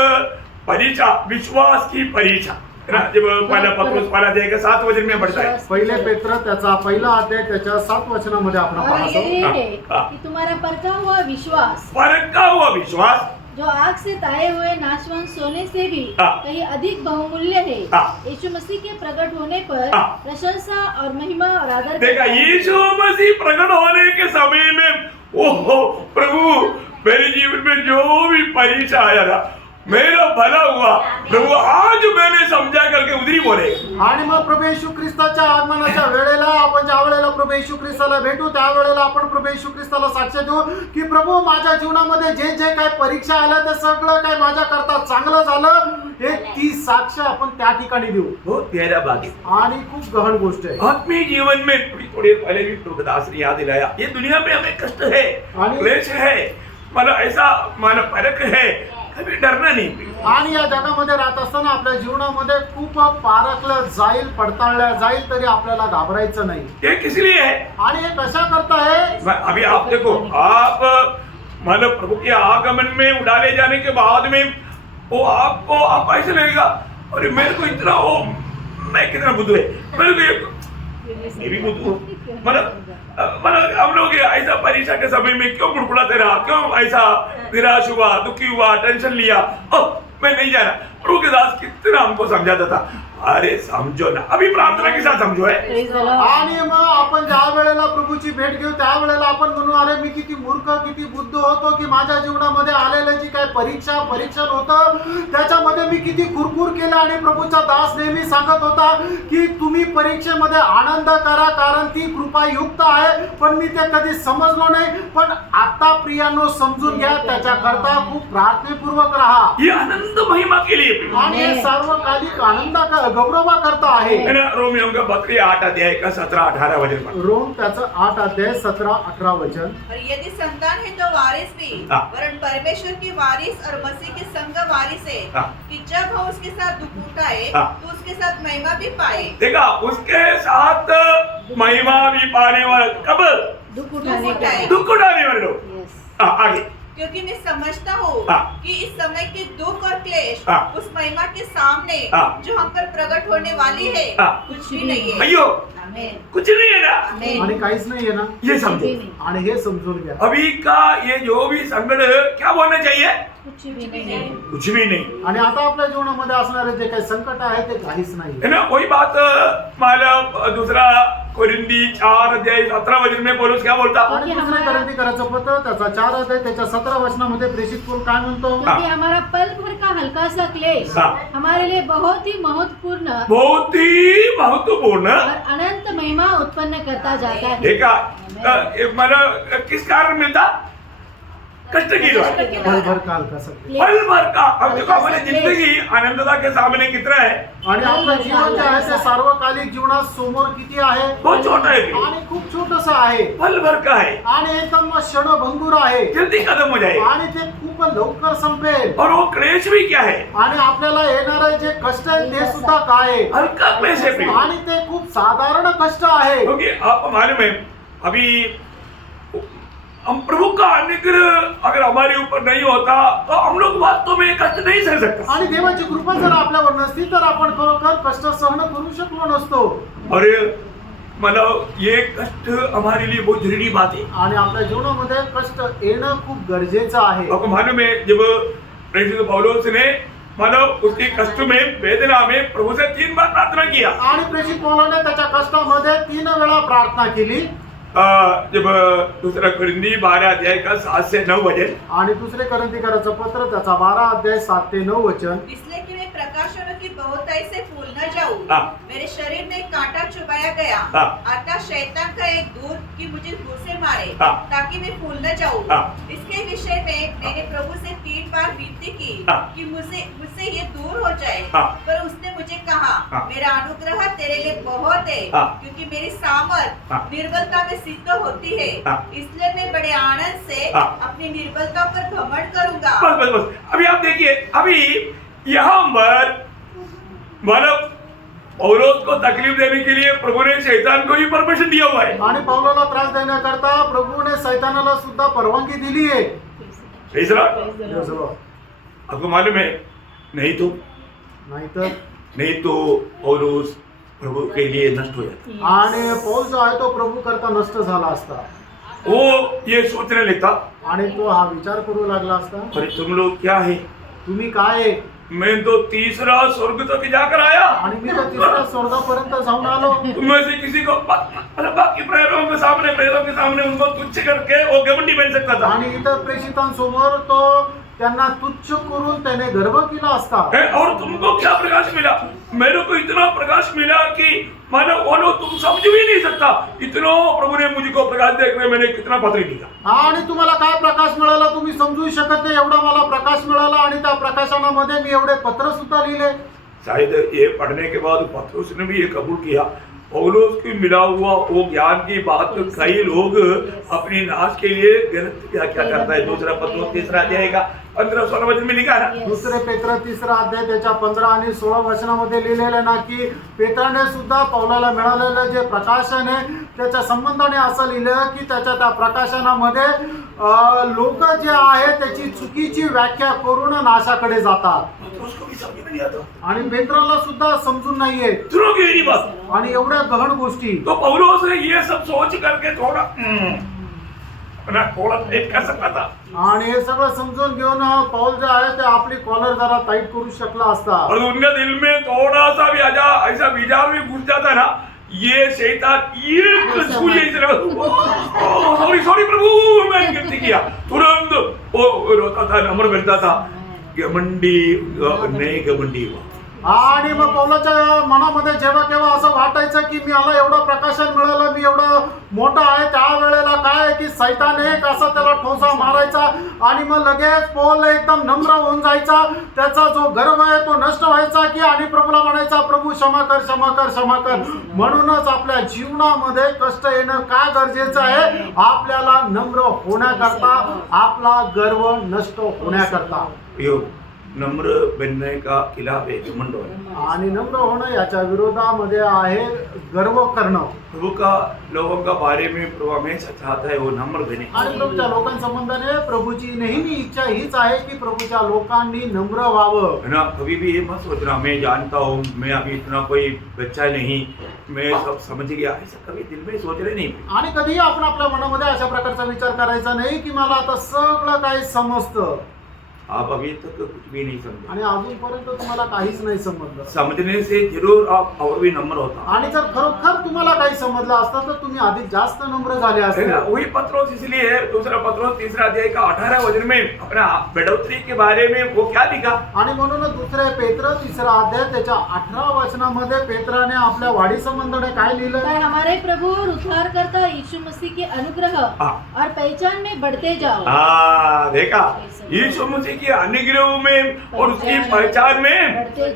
परीक्षा, विश्वास की परीक्षा, है ना, जब पहला पत्रोस 7 वचन में बढ़ता है. पहिले पेत्र त्याचा पहिला अध्याय त्याच्या 7 वचनामध्ये आपण और पाहतो. ये है हाँ. कि तुम्हारा परखा हुआ विश्वास परखा हुआ विश्वास जो आग से ताए हुए नाशवंत सोने से भी हाँ. कहीं अधिक बहुमूल्य है. हाँ. यीशु मसीह के प्रकट होने पर हाँ. प्रशंसा और महिमा और आदर देखा, यीशु मसीह प्रकट होने के समय में ओहो प्रभु मेरे जीवन में जो भी परीक्षा आया था मेरा भला हुआ. प्रभु आज मैंने समझा करके उधरी बोले. आणि मग प्रभू येशू ख्रिस्ताच्या आगमनाच्या वेळेला आपण ज्या वेळेला प्रभू येशू ख्रिस्ताला भेटू त्यावेळेला आपण प्रभू येशू ख्रिस्ताला साक्ष देऊ की प्रभू माझ्या जीवनामध्ये जे जे काय परीक्षा आल्या ते सगळं काय माझ्या करता चांगलं झालं. हे ती साक्ष आपण त्या ठिकाणी देऊ. बहुत प्यारा बात है. आणि खूप गहन गोष्ट आहे. आत्मीय जीवन में थोड़े पहले भी प्रभुदास ने याद दिलाया, ये दुनिया में हमें कष्ट है, आणि- क्लेश है, मतलब ऐसा मतलब फर्क है. हमें डरना नहीं। आणि या जगामध्ये राहत असताना आपल्या जीवनामध्ये खूप पारखलं जाईल, पडताळल्या जाईल, तरी आपल्याला घाबरायचं नाही. ये किस लिए है? आणि हे कशा करता है? अभी आप देखो, आप मतलब प्रभु के आगमन में उड़ाले जाने के बाद में वो आपको आप ऐसे लगेगा अरे मेरे को इतना वो मैं कितना बुद्धू है, मेरे को मैं भी बुद्धू हूँ। मतलब हम लोग ऐसा परीक्षा के समय में क्यों बुड़बुड़ाते रहा, क्यों ऐसा निराश हुआ, दुखी हुआ, टेंशन लिया, मैं नहीं जा रहा। प्रभु के दास कितना हमको समझाता था, अरे समझो ना, अभी प्रार्थना के साथ समझो है। Praise the Lord. आणि मग आपण ज्या वेळेला प्रभूची भेट घेऊ त्यावेळेला आपण म्हणू अरे मी किती मूर्ख, किती बुद्ध होतो की माझ्या जीवनामध्ये आलेलं जी काय परीक्षण होतं त्याच्यामध्ये मी किती कुरकुर केलं. आणि प्रभूचा दास नेहमी सांगत होता की तुम्ही परीक्षेमध्ये आनंद करा कारण ती कृपायुक्त आहे. पण मी ते कधी समजलो नाही. पण आता प्रियांनो समजून घ्या, त्याच्याकरता खूप प्रार्थनेपूर्वक राहा. ये आनंद महिमा के लिए आणि हे सार्वकालिक आनंद गौरवा करता आहे. है ना। रोमियो का पत्री 8 अध्याय का 17-18 वचन पर रोम त्याचं 8 अध्याय 17-18 वचन. और यदि संतान है तो वारिस भी, हाँ। वरन परमेश्वर की वारिस और मसीह के संग वारिस है, हाँ। कि जब हम उसके साथ दुख उठाए हाँ। तो उसके साथ महिमा भी पाए। देखा, उसके साथ महिमा भी पाने वाले कब? दुख उठाने का है। दुख उठाने वाले लोग। Yes. आगे क्योंकि मैं समझता हूँ हाँ। कि इस समय के दुख और क्लेश हाँ। उस महिमा के सामने हाँ। जो हम पर प्रकट होने वाली है हाँ। कुछ भी नहीं है। अयो आमीन। कुछ नहीं है ना, आमीन। आणि काहीच नाहीये ना. ये समझो। आणि हे समजून घ्या. अभी का ये जो भी संकट है, क्या होना चाहिए? कुछ भी नहीं. कुछ भी नहीं, आणि आता आपल्या जीवनामध्ये असणारे जे काही संकट आहे ते काहीच नाही. है ना। वही बात माला दूसरा कोरिंथी 4 अध्याय 17 वचन में पौलुस क्या बोलता? आणि दुसरे कोरिंथीकरांचं पत्र त्याचा 4 अध्याय त्याच्या 17 वचनामध्ये प्रेषित पौल काय म्हणतो? क्योंकि हमारा पल भर का हल्का सा क्लेश हाँ। हमारे लिए बहुत ही महत्वपूर्ण बहुत ही महत्वपूर्ण और अनंत महिमा उत्पन्न करता जाता है. देखा, मला किस कारण मिलता? कष्ट की द्वारा, भर काल कसं. पल भर का। अब देखो हमारी जिंदगी आनंदता के सामने कितना है, आणि आपलं जीवन जे आहे ते सार्वकालिक जीवनात समोर किती आहे? बहुत छोटा है, आणि खूप छोटस आहे. पल भर का है, आणि एकदम क्षणभंगूर आहे. जल्दी खत्म हो जाएगा। आणि ते खूप लवकर संपेल. और वो क्लेश भी क्या है? आणि आपल्याला येणारे जे कष्ट आहे ते सुद्धा काय आहे? हल्का क्लेश है प्रिय। आणि ते खूप साधारण कष्ट आहे. क्योंकि आपको मालूम है, अभी हम प्रभु का अनुग्रह अगर हमारे ऊपर नहीं होता तो हम लोग वास्तव में कष्ट नहीं सह सकते। आणि देवाची कृपा जर आपल्यावर नसती तर आपण खरोखर कष्ट सहन करू शकलो नसतो. और मतलब ये कष्ट हमारे लिए बहुत जरूरी बात है। आणि आपल्या जीवनामध्ये कष्ट येणं खूप गरजेचं आहे. आपको मालूम है, जब प्रेषित पौलुस ने मतलब उसके कष्ट में, वेदना में प्रभु से 3 बार प्रार्थना किया। आणि प्रेषित पौलाने त्याच्या कष्टामध्ये 3 वेळा प्रार्थना केली. जब दूसरा कोरिंथी 12 अध्याय का 7 से 9 वचन, आणि दुसरे कोरिंथीकरांचं पत्र त्याचा 12 अध्याय 7 ते 9 वचन. इसलिए कि मैं प्रकाशनों की बहुताई से फूल न जाऊं, हाँ। मेरे शरीर में कांटा चुभाया गया। हाँ। अतः शैतान का एक दूत कि मुझे घूसे मारे, हाँ। ताकि मैं फूल न जाऊं। हाँ। इसके विषय में मैंने प्रभु से 3 बार विनती की हाँ। कि मुझसे ये दूर हो जाए। हाँ। पर उसने मुझे कहा, हाँ। मेरा अनुग्रह तेरे लिए बहुत है, हाँ। क्योंकि मेरी सामर्थ हाँ। निर्बलता में सिद्ध होती है। हाँ। इसलिए मैं बड़े आनंद से हाँ। अपनी निर्बलता पर घमंड करूंगा। बस बस बस। अभी आप देखिए, अभी यहाँ पर मतलब पौलुस को तकलीफ देने के लिए प्रभु ने शैतान को ही परमिशन दिया हुआ है। आणि पौलाला त्रास देण्याकरता प्रभूने सैतानाला सुद्धा परवानगी दिली आहे. Praise the Lord। आपको मालूम है, नहीं तो पौलुस प्रभु के लिए नष्ट हो जाता। आणि पौल जो आहे तो प्रभू करता नष्ट झाला असता. वो ये सोचने लगता, आणि तो हा विचार करू लागला असता, अरे तुम लोग क्या है, तुम्ही काय आहे? मैं तो तीसरा स्वर्ग तक जाकर आया, आणि मी तर 3ऱ्या स्वर्गापर्यंत जाऊन आलो. तुममें से किसी को बाकी प्रेरणों के सामने उनको तुच्छ करके वो घमंडी बन सकता था। आणि इतर प्रेषितांसमोर तो त्यांना तुच्छ करून त्याने गर्व केला असता. और तुमको क्या प्रकाश मिला? मेरे को इतना प्रकाश मिला कि मानो वो लोग तुम समझ भी नहीं सकता, इतना प्रभु ने मुझको प्रकाश देकर मैंने कितना पत्र लिखा। आणि तुम्हाला काय प्रकाश मिळाला तुम्ही समजू शकत नाही, एवढा मला प्रकाश मिळाला. आणि त्या प्रकाशनामध्ये मी एवढे पत्र सुद्धा लिहिले. शायद ये पढ़ने के बाद पत्रुस ने भी ये कबूल किया, पौलुस की मिला हुआ वो ज्ञान की बात तो कई लोग अपनी नाश के लिए गलत क्या करता है। दूसरा पत्रुस 3 अध्याय का 15-16 वचन में लिखा ना, Yes. दुसरे पेत्र 3 अध्याय त्याच्या 15 आणि 16 वचनामध्ये लिहिलेलं ना की पेत्राने सुद्धा पौलाला मिळालेलं जे प्रकाशन आहे त्याच्या संबंधाने असं लिहिलं की त्याच्या त्या प्रकाशनामध्ये लोक जे आहे त्याची चुकीची व्याख्या करून नाशाकडे जातात तो उसको भी समझ में नहीं आता, आणि पेत्राला सुद्धा समजून नाहीये इतनों गहरी बात। आणि एवढ्या गहन गोष्टी तो पौलुस ने ये सब सोच करके थोड़ा अपना थोड़ा एक कर सकता था, आणि हे सगळं समजून घेऊन पौल जे आहे ते आपली कॉलर जरा टाईट करू शकला असता और उनके दिल में थोड़ा सा भी ऐसा विचार भी घुस जाता ना, ये शैतान एक छूले इस तरह, सॉरी प्रभु मैंने गलती किया, तुरंत वो रोता था, नंबर मिलता था, घमंडी नहीं घमंडी हुआ। आणि मग पौलाच्या मनामध्ये जेव्हा केव्हा असं वाटायचं की मला एवढं प्रकाशन मिळालं, मी एवढं मोठं आहे, त्या वेळेला काय की सैतान एक असा त्याला ठोसा मारायचा आणि मग लगेच पौल एकदम नम्र होऊन जायचा, त्याचा जो गर्व आहे तो नष्ट व्हायचा की आणि प्रभूला म्हणायचा प्रभू क्षमा कर क्षमा कर क्षमा कर। म्हणूनच आपल्या जीवनामध्ये कष्ट येणं काय गरजेचं आहे, आपल्याला नम्र होण्याकरता, आपला गर्व नष्ट होण्याकरता। यो नम्र बनने का खिलाफ है घमंड होना। आणि नम्र होणं याच्या विरोधामध्ये आहे गर्व करणं। प्रभु का लोगों का बारे में प्रभु हमेशा चाहता है वो नम्र बने, आणि प्रभूच्या लोकांसंबंधाने प्रभूची नेहमी इच्छा हीच आहे की प्रभूच्या लोकांनी नम्र व्हावं। है ना। कभी भी ये मत सोचना मैं जानता हूँ, मैं अभी इतना कोई बच्चा नहीं, मैं सब समझ गया, ऐसा कभी दिल में सोच रहे नहीं। आणि कधीही आपण आपल्या मनामध्ये अशा प्रकारचा विचार करायचा नाही की मला आता सगळं काही समजतं आप अभी तक कुछ भी नहीं समझे, आणि अजूनपर्यंत तुम्हाला काहीच नाही समजलं। समझने से जरूर आप और भी नम्र होता। आणि जर खरोखर तुम्हाला काही समजलं असतं तर तुम्ही अधिक जास्त नम्र झाले है असते। ना। वही पत्रोस इसलिए दूसरा पत्रोस 3 अध्याय का 18 वचन में अपना बढ़ोतरी के बारे में वो क्या लिखा, आणि म्हणूनच दुसरे पेत्र 3 अध्याय त्याच्या 18 वचनामध्ये पेत्राने आपल्या वाढी संबंधाने काय पर लिहिलं, हमारे प्रभु और उद्धारकर्ता यीशु मसीह के अनुग्रह हाँ। और पहचान में बढ़ते जाओ। देखा, यीशु मसीह के अनुग्रह में और उसकी पहचान में बढ़ते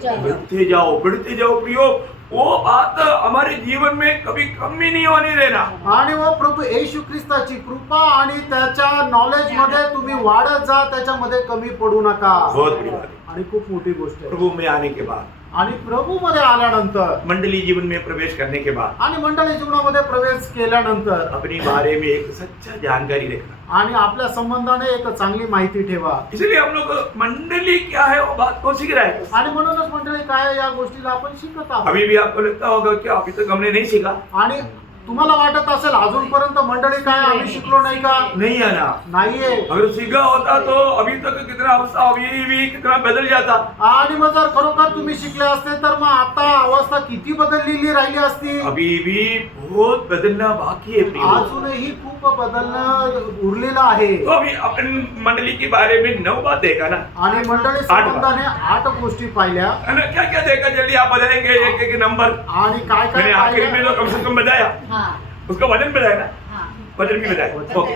जाओ। बढ़ते जाओ प्रियो। वो बात हमारे जीवन में कभी कमी नहीं होने देना। आणि व प्रभू येशू ख्रिस्ताची कृपा आणि त्याच्या नॉलेज मध्ये तुम्ही वाढत जा, त्याच्यामध्ये कमी पडू नका। बहुत बड़ी बात है। आणि खूप मोठी गोष्ट आहे। प्रभु में आने के बाद, आणि प्रभू मध्ये आल्यानंतर मंडली जीवन में प्रवेश करने के बाद आणि मंडळी जीवनामध्ये प्रवेश केल्यानंतर अपनी बारे में एक सच्चा जानकारी रखना। आणि आपल्या संबंधाने एक चांगली माहिती ठेवा। इसलिए हम लोग मंडली क्या है वो बात को सीख रहे हैं। आणि म्हणूनच मंडळी काय आहे, या गोष्टीला आपण शिकत आहोत। अभी भी आपको लगता होगा कि अभी तक हमने नहीं सीखा, आणि तुम्हाला वाटत असेल अजूनपर्यंत मंडळी काय आम्ही शिकलो नाही का? नहीं है ना। नाहीये। अगर सीखा होता तो अभी तक कितना अवस्था अभी भी कितना बदल जाता। आणि मग जर खरोखर तुम्ही शिकले असते तर मग आता अवस्था किती बदललेली राहिली असती। अभी भी बहुत बदलना बाकी है प्रियो। अजूनही खूप बदलणं उरलेलं आहे। तो अभी अपन मंडली के बारे में 9 बात देखा ना, आणि मंडळी संबंधाने 8 गोष्टी पाहिल्या। है ना। क्या क्या देखा, जल्दी आप बताएंगे एक एक नंबर। आणि काय मैंने काय आखिरी में पाहिलं? तो कम से कम बताया, हाँ उसका वजन बताया ना, हाँ वजन भी बताया। वजन। ओके,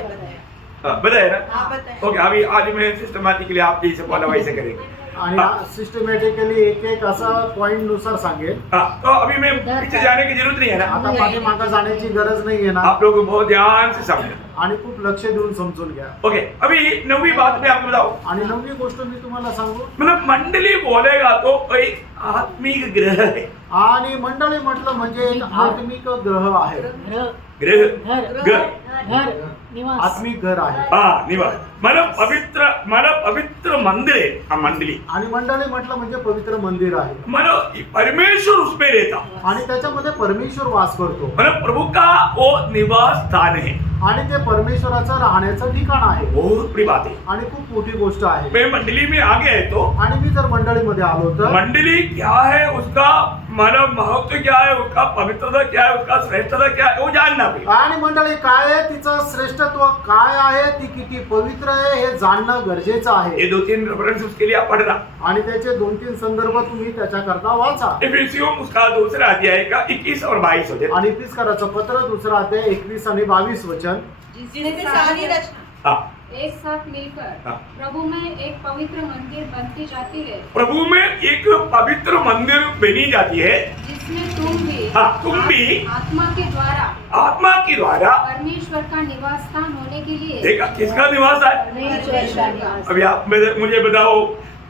हाँ, बताया ना। हाँ, बताया। ओके, अभी आज मैं सिस्टमैटिकली आप जैसे बोला वैसे करेंगे। आणि सिस्टमॅटिकली एक एक असं पॉइंट नुसार सांगेल। हाँ, तो अभी मैं पीछे जाने की जरूरत नहीं है ना। आता पाठीमागं जाण्याची गरज नाहीये ना। आप लोग बहुत ध्यान से समझे। आणि खूप लक्ष देऊन समजून घ्या। ओके, अभी 9वीं बात में आपको बताओ, आणि 9वी गोष्ट मी तुम्हाला सांगू, मतलब मंडली बोलेगा तो एक आत्मिक ग्रह है। आणि मंडळी म्हटलं म्हणजे एक आत्मिक ग्रह आहे। घर ग्रह, घर घर, घर निवास आत्मिक घर आहे। हाँ, निवास, मतलब पवित्र मंदिर है। हाँ, मंडली आणि मंडळी म्हटलं म्हणजे पवित्र मंदिर आहे। मतलब परमेश्वर उसमें रहता, आणि त्याच्यामध्ये परमेश्वर वास करतो। मतलब प्रभु का वो निवास स्थान है। आणि ते परमेश्वराचं राहण्याचं ठिकाण आहे। बहुत बड़ी बात है। आणि खूप मोठी गोष्ट आहे। मैं मंडली में आ गया है तो आणि मी जर मंडळीमध्ये आलो तर मंडली क्या है, उसका मानव महत्व क्या है, उसका पवित्रता क्या है, उसका श्रेष्ठता क्या है, वो जानना भी। आणि मंडळी काय आहे, तिचं श्रेष्ठत्व काय आहे, ती किती पवित्र आहे हे जाणणं गरजेचं आहे। ये 2-3 रेफरेंस उसके लिए आप पढ़ना। आणि त्याचे 2-3 संदर्भ तुम्ही त्याच्याकरता वाचा। इफिसियों उसका 2 अध्याय का 21 और 22 होते। आणि इफिसकराचं पत्र 2 अध्याय 21 आणि 22 वचन। जिसने सारी रचना हाँ, एक साथ मिलकर हाँ। प्रभु में एक पवित्र मंदिर बनती जाती है, प्रभु में एक पवित्र मंदिर बनी जाती है, जिसमें तुम भी हाँ, तुम भी आत्मा के द्वारा आत्मा के द्वारा। परमेश्वर का निवास स्थान होने के लिए देखा किसका निवास है? परमेश्वर का निवास। अभी आप मुझे बताओ,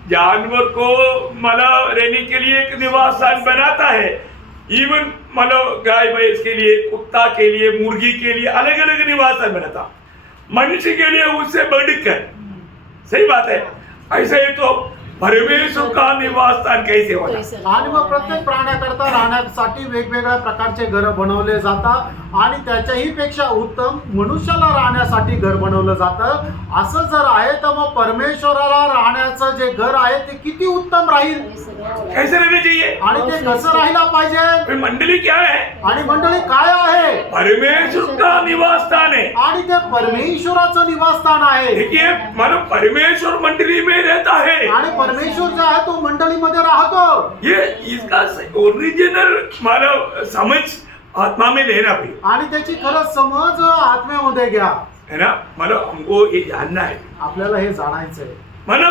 जानवर को मतलब रहने के लिए एक निवास स्थान बनाता है, इवन मतलब गाय भैंस के लिए, कुत्ता के लिए, मुर्गी के लिए अलग अलग निवास स्थान बनाता, मनुष्य के लिए उससे बढ़कर। सही बात है। ऐसे ही तो परमेश्वर का निवास स्थान कैसे होणार? आणि मग प्रत्येक प्राण्याकरता राहण्यासाठी वेगवेगळ्या प्रकारचे घर बनवले जातात आणि त्याच्याही पेक्षा उत्तम मनुष्याला राहण्यासाठी घर बनवलं जातं. असं जर आहे तर मग परमेश्वराला राहण्याचं जे घर आहे ते किती उत्तम राहील कैसे रहना चाहिए? आणि ते कसं राहायला पाहिजे. फिर मंडली क्या है? आणि मंडळी काय आहे? परमेश्वर का निवास स्थान है। आणि ते परमेश्वराचं निवासस्थान आहे. देखिए मानो परमेश्वर मंडली में रहता है। आणि परमेश्वर जो आहे तो मंडळीमध्ये राहतो. ये इसका ओरिजिनल मानो समझ आत्मा में लेना भी आणि त्याची खरंच समज आत्म्यामध्ये घ्या. है ना। मानो हमको ये जानना है, आपल्याला हे जाणायचंय. मानो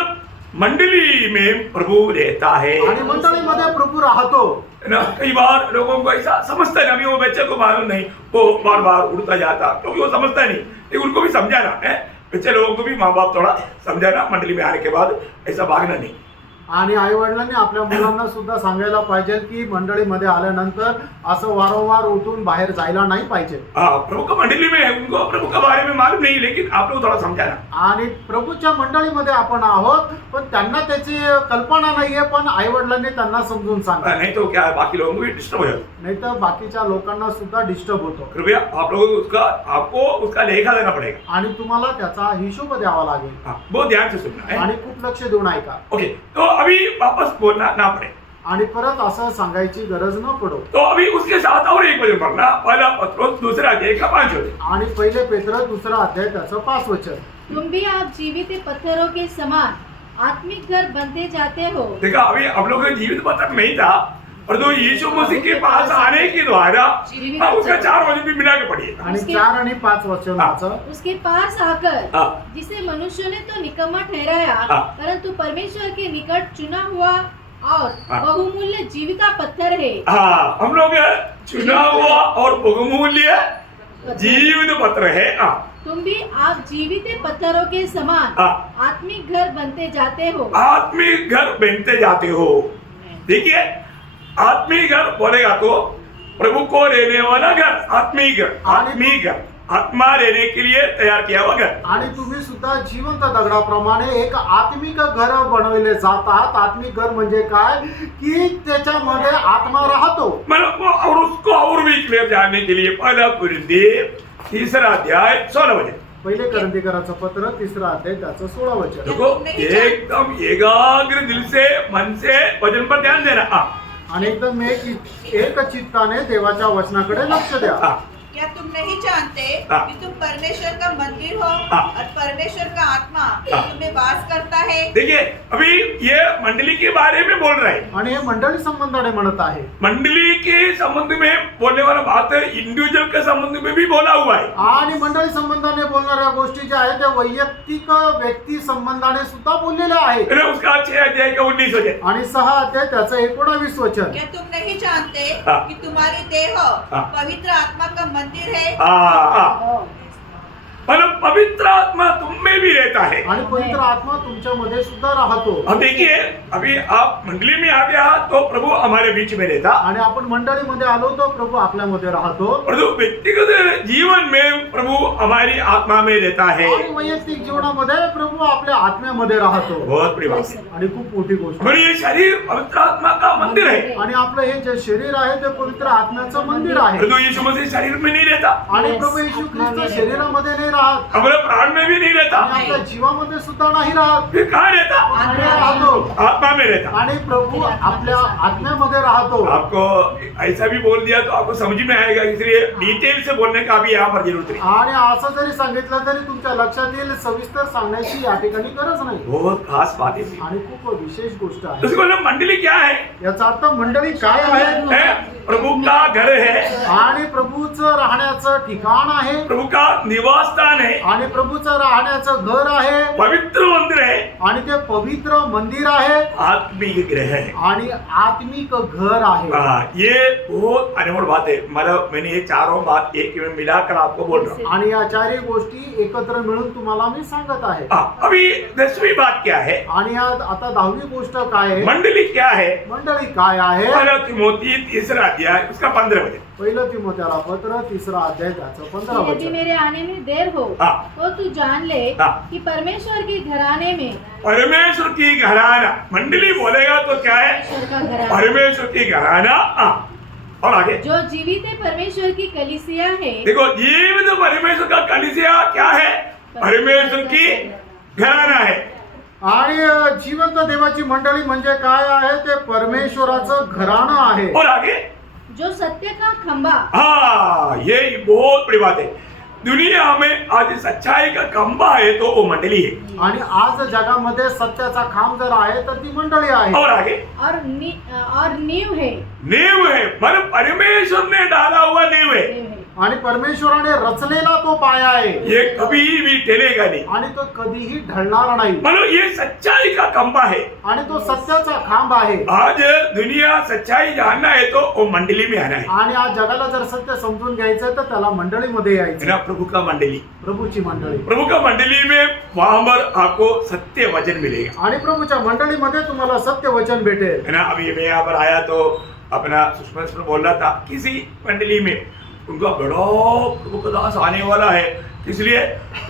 मंडली में प्रभु रहता है, आणि मंडळीमध्ये प्रभू राहतो. है ना। कई बार लोगों को ऐसा समझता है, अभी वो बच्चे को मालूम नहीं, वो बार बार उड़ता जाता, क्योंकि वो समझता नहीं। लेकिन उनको भी समझाना है, बच्चे लोगों को भी माँ बाप थोड़ा समझाना, मंडली में आने के बाद ऐसा भागना नहीं। आणि आई वडिलांनी आपल्या मुलांना सुद्धा सांगायला पाहिजे की मंडळीमध्ये आल्यानंतर असं वारंवार उठून बाहेर जायला नाही पाहिजे. हाँ, प्रभु का मंडली में है, उनको प्रभु के बारे में मालूम नहीं, लेकिन आप लोग थोड़ा समझाना। आणि प्रभूच्या मंडळीमध्ये आपण आहोत पण त्यांना त्याची कल्पना नाहीये, पण आई वडिलांनी त्यांना समजून सांगा. नहीं तो क्या है, बाकी लोगों को भी डिस्टर्ब हो जाता। नाही तर बाकीच्या लोकांना सुद्धा डिस्टर्ब होतो. कृपया आप लोगों को आपको उसका लेखा देना पड़ेगा। आणि तुम्हाला त्याचा हिशोब द्यावा लागेल. हाँ, बहुत ध्यान से सुनना है। आणि खूप लक्ष देऊन ऐका. ओके, तो अभी वापस बोलना ना पड़े, आणि परत असं सांगायची गरज न पडो. तो अभी उसके साथ और एक वचन पढ़ना, पहला पत्रोस दूसरा अध्याय का 5 वचन। आणि पहिले पेत्र दुसरा अध्याय त्याचं 5 वचन. तुम भी आप जीवित पत्थरों के समान आत्मिक घर बनते जाते हो. देखा, अभी हम लोग का जीवित पत्र नहीं था, और तो यीशु मसीह के पास आने के द्वारा हाँ, उसका 4 वचन भी मिला के पढ़िए। आणि 4 आणि 5 वचन वाचा. उसके पास आकर हाँ। जिसे मनुष्यों ने तो निकम्मा ठहराया, हाँ। परंतु परमेश्वर के निकट चुना हुआ और हाँ। बहुमूल्य जीविका पत्थर है. हाँ, हम लोग चुना हुआ और बहुमूल्य जीवित पत्र है। हाँ, तुम भी आप जीवित पत्थरों के समान हाँ। आत्मिक घर बनते जाते हो. आत्मिक घर बनते जाते हो। देखिए, आत्मिक घर बोलेगा तो प्रभु को रहने वाला घर, आत्मिक घर, आत्मिक घर, आत्मा रहने के लिए तैयार किया हुआ घर। आणि तुम्ही सुद्धा जिवंत दगडाप्रमाणे एक आत्मिक घर बनवले जातात. आत्मिक घर म्हणजे काय की त्याच्यामध्ये आत्मा राहतो. मतलब वो और उसको और भी क्लियर जानने के लिए पहला कुरिन्थियों 3 अध्याय 16 वचन। पहिले करंथीकराचं पत्र 3 अध्याय त्याचं 16 वचन. देखो, एकदम एकाग्र दिल से, मन से वचन पर ध्यान देना। हाँ, आणि एकदम एक चित्ताने देवाच्या वचनाकडे लक्ष द्या. हाँ, क्या तुम नहीं जानते हाँ। कि तुम परमेश्वर का मंदिर हो हाँ। और परमेश्वर का आत्मा हाँ। तुम्हें वास करता है? देखिए, अभी ये मंडली के बारे में बोल रहा है। आणि हे मंडळी संबंधाने म्हणत आहे. मंडली के संबंध में बोलने वाला बात इंडिविजुअल के संबंध में भी बोला हुआ है। आणि मंडळी संबंधाने बोलणाऱ्या गोष्टी ज्या आहेत त्या वैयक्तिक व्यक्ती संबंधाने सुद्धा बोललेल्या आहेत. है ना, उसका 6 अध्याय का 19 वचन। आणि 6 अध्याय त्याचं 19 वचन. क्या तुम नहीं जानते हाँ। कि तुम्हारी देह हाँ। पवित्र आत्मा का मंदिर है? हाँ, मतलब पवित्र आत्मा तुम में भी रहता है। आणि पवित्र आत्मा तुमच्यामध्ये सुद्धा राहतो. अब देखिए, अभी आप मंडली में आ गया तो प्रभु हमारे बीच में रहता, आणि आपण मंडळीमध्ये आलो तो प्रभु आपल्यामध्ये राहतो. परंतु व्यक्तिगत जीवन में प्रभु हमारी आत्मा में रहता है। आणि वैयक्तिक जीवनामध्ये प्रभु आपल्या आत्म्यामध्ये राहतो. बहुत बड़ी बात है। आणि खूप मोठी गोष्ट. और ये शरीर पवित्र आत्मा का मंदिर है, आणि आपलं हे जे शरीर आहे ते पवित्र आत्म्याचं मंदिर आहे. परंतु यीशु मसीह शरीर में नहीं रहता, आणि प्रभू येशू ख्रिस्त शरीरामध्ये नाही राहत. हमारे प्राण में भी नहीं रहता, आणि आपल्या जीवामध्ये सुद्धा नाही राहत. फिर कहाँ रहता? आत्म्यात राहतो. आत्मा में रहता। आणि प्रभू आपल्या आत्म्यामध्ये राहतो. आपको ऐसा भी बोल दिया तो आपको समझ में आएगा, इसलिए डिटेल से बोलने का भी यहाँ पर जरूरत नहीं। आणि असं जरी सांगितलं तरी तुमच्या लक्षात येईल, सविस्तर सांगण्याची या ठिकाणी गरज नाही. बहुत खास बात है। आणि खूप विशेष गोष्ट आहे. उसको मंडली क्या है? याचा अर्थ मंडळी काय आहे? है? प्रभु का घर है, आणि प्रभूचं राहण्याचं ठिकाण आहे, प्रभु का निवास स्थान है, आणि प्रभूचं राहण्याचं घर आहे, पवित्र मंदिर है, आणि ते पवित्र मंदिर आहे, आत्मिक ग्रह है। आणि आत्मिक घर आहे. ये बहुत अनमोल बात है। मतलब मैंने ये चारों बात एक में मिलाकर आपको बोल रहा हूँ। आणि या चारही गोष्टी एकत्र मिळून तुम्हाला मी सांगत आहे. अभी 10वीं बात क्या है? आणि आता 10वी गोष्ट काय आहे? मंडली क्या है? मंडळी काय आहे? पहला तिमोथी 3रा अध्याय उसका 15 वचन। पहिलं तिमोथेला पत्र 3रा अध्याय त्याचं 15 यदि वचन. मेरे आने में देर हो हाँ। तो तू जान ले हाँ। कि परमेश्वर के घराने में परमेश्वर की घराना, मंडली बोलेगा तो क्या है? परमेश्वर का घराना परमेश्वर की घराना। और आगे जो जीवित परमेश्वर की कलीसिया है। देखो, जीवित परमेश्वर का कलीसिया क्या है? परमेश्वर की घराना है। आणि जिवंत देवाची मंडळी म्हणजे काय आहे? ते परमेश्वराचं घराणं आहे. और आगे जो सत्य का खंबा। हाँ, ये बहुत बड़ी बात है। दुनिया में आज सच्चाई का खंबा है तो वो मंडली है। आणि आज जगामध्ये सत्याचा खांब जर आहे तर ती मंडळी आहे. और आगे और नींव है। नींव है, मतलब परमेश्वर ने डाला हुआ नींव है। नींव है। आणि परमेश्वराने रचलेला तो पाया आहे. ये कभी भी ढलेगा नहीं। आणि तो कधीही ढळणार नाही. मतलब ये सच्चाई का खंबा है। आणि तो सत्याचा खांब आहे. आज दुनिया सच्चाई जानना है तो वो मंडली में आना है। आणि आज जगाला जर सत्य समजून घ्यायचं तर त्याला मंडळीमध्ये है यायचं. ना, प्रभु का मंडली। प्रभूची मंडळी. प्रभु का मंडली में वहां पर आपको सत्य वचन मिलेगा। आणि प्रभूच्या मंडळीमध्ये तुम्हाला सत्य वचन भेटेल. है ना, अभी मैं यहाँ पर आया तो अपना सुषमा सर बोल रहा था, किसी मंडली में उनका बड़ा प्रभु का दास आने वाला है, इसलिए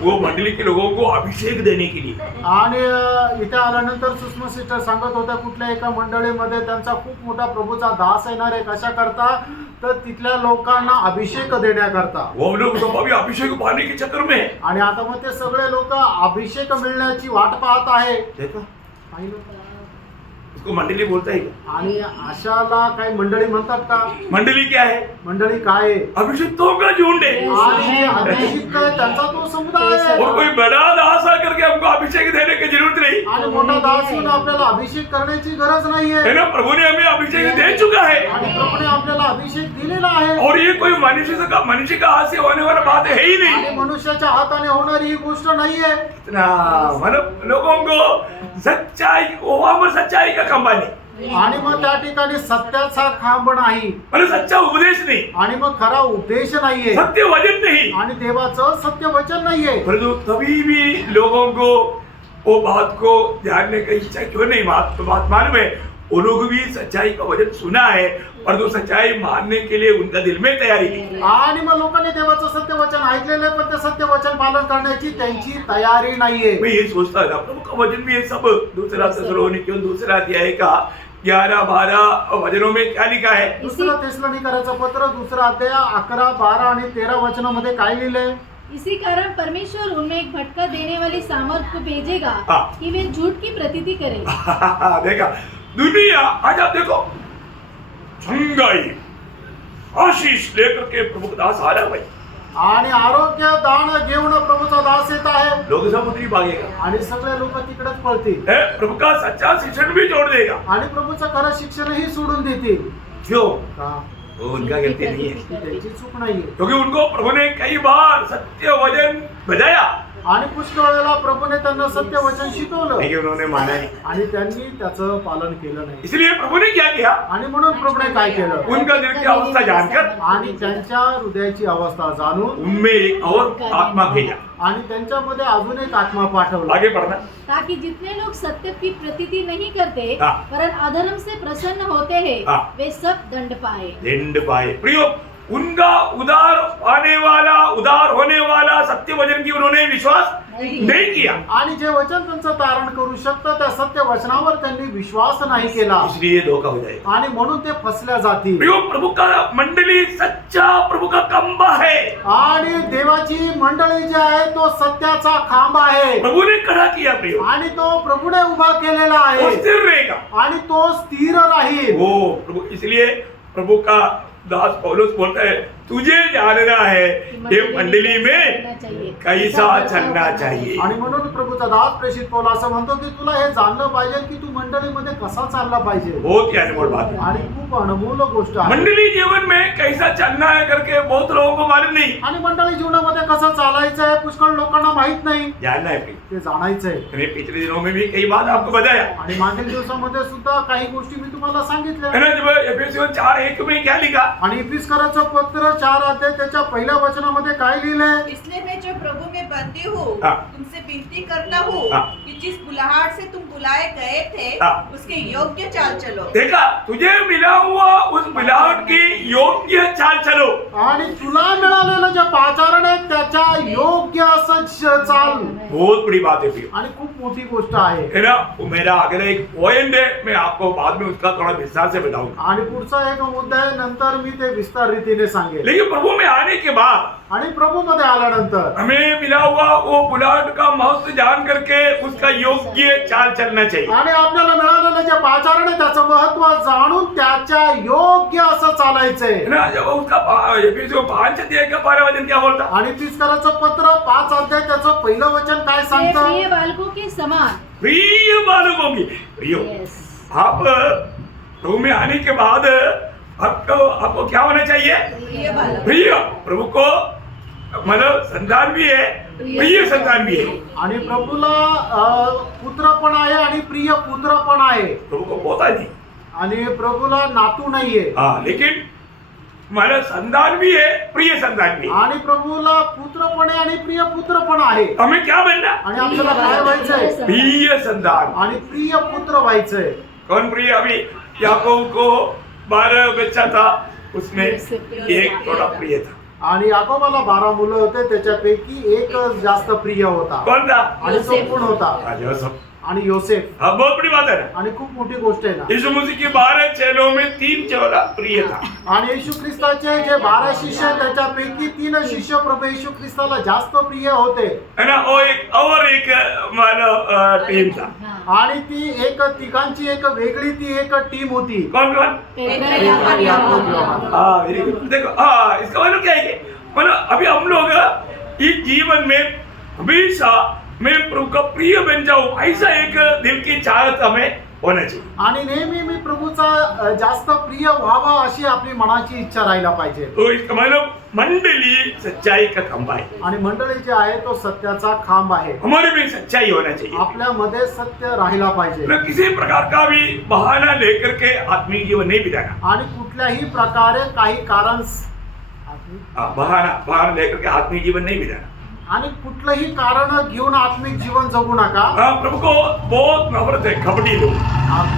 वो मंडली के लोगों को अभिषेक देने के लिए। आणि इथे आल्यानंतर सुषमा सिस्टर सांगत होत्या कुठल्या एका मंडळीमध्ये त्यांचा खूप मोठा प्रभूचा दास येणार आहे. कशा करता? तर तिथल्या लोकांना अभिषेक देण्याकरता. वो लोग तो अभी अभिषेक पाने के चक्कर में है। आणि आता मग ते सगळे लोक अभिषेक मिळण्याची वाट पाहत आहे. देखा, पाहिलं? उसको मंडली बोलता है। आणि अशाला काही मंडळी म्हणतात का? मंडली क्या है? मंडळी काय आहे? अभिषिक्तों का झुंड है। आणि जे अभिषिक्त आहे त्यांचा तो समुदाय आहे. और कोई बड़ा दास आकर के हमको अभिषेक देने की जरूरत नहीं आणि मोठा दास म्हणून आपल्याला अभिषेक करण्याची गरज नाहीये. है ना। प्रभु ने हमें अभिषेक दे चुका है। आणि प्रभूने आपल्याला अभिषेक दिलेला आहे. और ये कोई मनुष्य का हाथ से होने वाला बात है ही नहीं। आणि मनुष्याच्या हाताने होणारी ही गोष्ट नाहीये. इतना मतलब लोगों को सच्चाई, वहां पर सच्चाई का खंबा नहीं, आणि मग त्या ठिकाणी सत्याचा खांब नाही. मतलब सच्चा उपदेश नहीं, आणि मग खरा उपदेश नाहीये. सत्य वचन नहीं। आणि देवाचं सत्य वचन नाहीये. परंतु तभी भी लोगों को वो बात को जानने की इच्छा क्यों नहीं? बात मालूम है, वो लोग भी सच्चाई का वचन सुना है, और तो सच्चाई मानने के लिए उनका दिल में तैयारी की। आणि मग लोकांनी देवाचं सत्य वचन ऐकलेलं आहे, पण ते सत्य वचन पालन करण्याची त्यांची तयारी नाहीये. मैं ये सोचता था, प्रभु का वचन में ये सब दूसरा थिस्सलुनीकियों 2 अध्याय का 11-12 वचनों में क्या लिखा है? दुसरं थिस्सलुनीकराचं पत्र 2 अध्याय 11, 12 आणि 13 वचनामध्ये काय लिहिलंय? इसी कारण परमेश्वर उनमें एक भटका देने वाली सामर्थ को भेजेगा हाँ। कि वे झूठ की प्रतीति करें। देखा, दुनिया आज आप देखो, संगाई आशीष लेकर के प्रभु का दास आ रहा भाई, आणि आरोग्य दान घेऊन प्रभूचा दास येत आहे. लोग समुद्री भागेगा, आणि सगळे लोक तिकडेच पळतील. प्रभु का सच्चा शिक्षण भी छोड़ देगा। आणि प्रभूचं खरं शिक्षणही सोडून देतील. क्यों? का? वो उनका गलती नहीं है, ही त्यांची चूक नाहीये. क्योंकि उनको प्रभु ने कई बार सत्य वचन बजाया, आणि पुष्कळ वेळेला प्रभूने त्यांना सत्य वचन शिकवलं, लेकिन उन्होंने माना नहीं। आणि त्यांनी त्याचं पालन केलं नाही. इसलिए प्रभु ने क्या किया? आणि म्हणून प्रभूने काय केलं? उनका दिल की अवस्था जानकर आणि त्यांच्या हृदयाची अवस्था जाणून उनमें एक और आत्मा भेजा। आणि त्यांच्यामध्ये अजून एक आत्मा पाठवला. आगे बढ़ना। ताकि जितने लोग सत्य की प्रतीति नहीं करते हाँ। परंतु अधर्म से प्रसन्न होते हैं हाँ। वे सब दंड पाए। दंड पाए। प्रियो, उनका उदार होने वाला सत्य वचन की उन्होंने विश्वास नहीं किया, आणि जे वचन त्यांचं तारण करू शकतं त्या सत्य वचनावर त्यांनी विश्वास नाही केला, इसलिए धोखा हो जाएगा। आणि म्हणून ते फसल्या जातील. प्रियो, प्रभु का मंडली सच्चा प्रभु का खंबा है। आणि देवाची मंडळी जी आहे तो सत्याचा खांब आहे. प्रभु ने खड़ा किया प्रियो, आणि तो प्रभूने उभा केलेला वो आहे. स्थिर रहेगा। आणि तो स्थिर राहील. वो प्रभु, इसलिए प्रभु का दास पौलुस बोलता है, तुझे जानना है कि ये मंडली में चलना चाहिए। कैसा चलना चाहिए. आणि म्हणून प्रभूचा दास प्रेषित पौल असं म्हणतो की तुला हे जाणलं पाहिजे की तू मंडळीमध्ये कसा चालला पाहिजे. बहुत ही अनमोल बात है. आणि खूप अनमोल गोष्ट आहे. मंडली जीवन में कैसा चलना है करके बहुत लोगों को मालूम नहीं. आणि मंडळी जीवनामध्ये कसं चालायचं आहे पुष्कळ लोकांना माहित नाही. जानना है प्लीज. ते जाणायचंय. मैंने पिछले दिनों में भी कई बात आपको बताया आणि मागील दिवसामध्ये सुद्धा काही गोष्टी मी तुम्हाला सांगितल्या. है ना. जब एफएससी 4:1 में क्या लिखा. आणि इफिसकराचं पत्र 4 अध्याय त्याच्या पहिल्या वचनामध्ये काय लिहिलंय. इसलिए मैं जो प्रभु में बंदी हूँ हाँ। तुमसे विनती करता हूँ हाँ। कि जिस बुलाहट से तुम बुलाए गए थे हाँ। उसके योग्य चाल चलो. देखा तुझे मिला हुआ उस मिलावट की योग्य चाल चलो. आणि तुला मिळालेलं जे पाचारण आहे त्याच्या योग्य असं चाल. बहुत बड़ी बात है प्रिय. आणि खूप मोठी गोष्ट आहे. है ना. वो मेरा अगला एक पॉइंट है, मैं आपको बाद में उसका थोड़ा विस्तार से बताऊंगा. आणि पुढचा एक मुद्दा आहे नंतर मी ते विस्तार रीतीने सांगेल. लेकिन प्रभु में आने के बाद आणि प्रभू मध्ये आल्यानंतर हमें मिला हुआ वो बुलाहट का महत्व जान करके उसका योग्य चाल चलना चाहिए. आणि आपल्याला मिळालेलं जे पाचारण आहे त्याचं महत्व जाणून त्याच्या योग्य असं चालायचंय. है ना. जब उसका 5 अध्याय का 12 वचन क्या बोलता. आणि इफिसकराचं पत्र 5 अध्याय त्याचं पहिलं वचन काय वे सांगतं. प्रिय बालकों के समान। प्रिय बालकों की प्रियो. Yes. आप प्रभु में आने के बाद आपको क्या होना चाहिए. प्रिय बालक. प्रिय. प्रभु को मतलब संतान भी है, प्रिय संतान भी है. आणि प्रभूला पुत्र पण आहे आणि प्रिय पुत्र पण आहे. प्रभु को पोता नहीं. आणि प्रभूला नातू नाहीये. हाँ, लेकिन हमारा संतान भी है, प्रिय संतान भी है. आणि प्रभूला पुत्र पण आहे आणि प्रिय पुत्र पण आहे. हमें क्या बनना. आणि आपल्याला काय व्हायचंय. प्रिय संतान. आणि प्रिय पुत्र व्हायचंय. कौन प्रिय. अभी याकूब को 12 बच्चा था, उसमें एक थोड़ा प्रिय था. आणि याकोबाला 12 मुलं होते त्याच्यापैकी एक जास्त प्रिय होता. कौन था. आणि तो कोण होता. जोसेफ. आणि योसेफ. हाँ, बहुत बड़ी बात है ना. आणि खूप मोठी गोष्ट आहे ना. यीशु मसीह के 12 चेलों में 3 चेला प्रिय था. आणि येशू ख्रिस्ताचे जे 12 शिष्य आहेत, त्याच्यापैकी 3 शिष्य प्रभू येशू ख्रिस्ताला जास्त प्रिय होते. है ना. वो एक मानो टीम था. आणि ती एक तिघांची एक वेगळी ती एक टीम होती. कौन कौन. हाँ, वेरी गुड. देखो, हाँ, इसका मतलब क्या है कि मतलब अभी हम लोग इस जीवन में हमेशा मैं प्रभु का प्रिय बन जाऊं, ऐसा एक दिल की चाहत हमें होना चाहिए. आणि नेहमी मी प्रभूचा जास्त प्रिय व्हावा अशी आपली मनाची इच्छा राहायला पाहिजे. तो इसका मतलब मंडली सच्चाई का खंभा है. आणि मंडळी जे आहे तो सत्याचा खांब आहे. हमारे में सच्चाई होना चाहिए. आपल्यामध्ये सत्य राहिला पाहिजे. न किसी प्रकार का भी बहाना लेकर के आत्मिक जीवन नहीं बिताना. आणि कुठल्याही प्रकारे काही कारण बहाना लेकर के आत्मिक जीवन नहीं बिताना. आणि कुठलंही कारण घेऊन आत्मिक जीवन जगू नका. प्रभु को बहुत नफरत है कपटी लोग.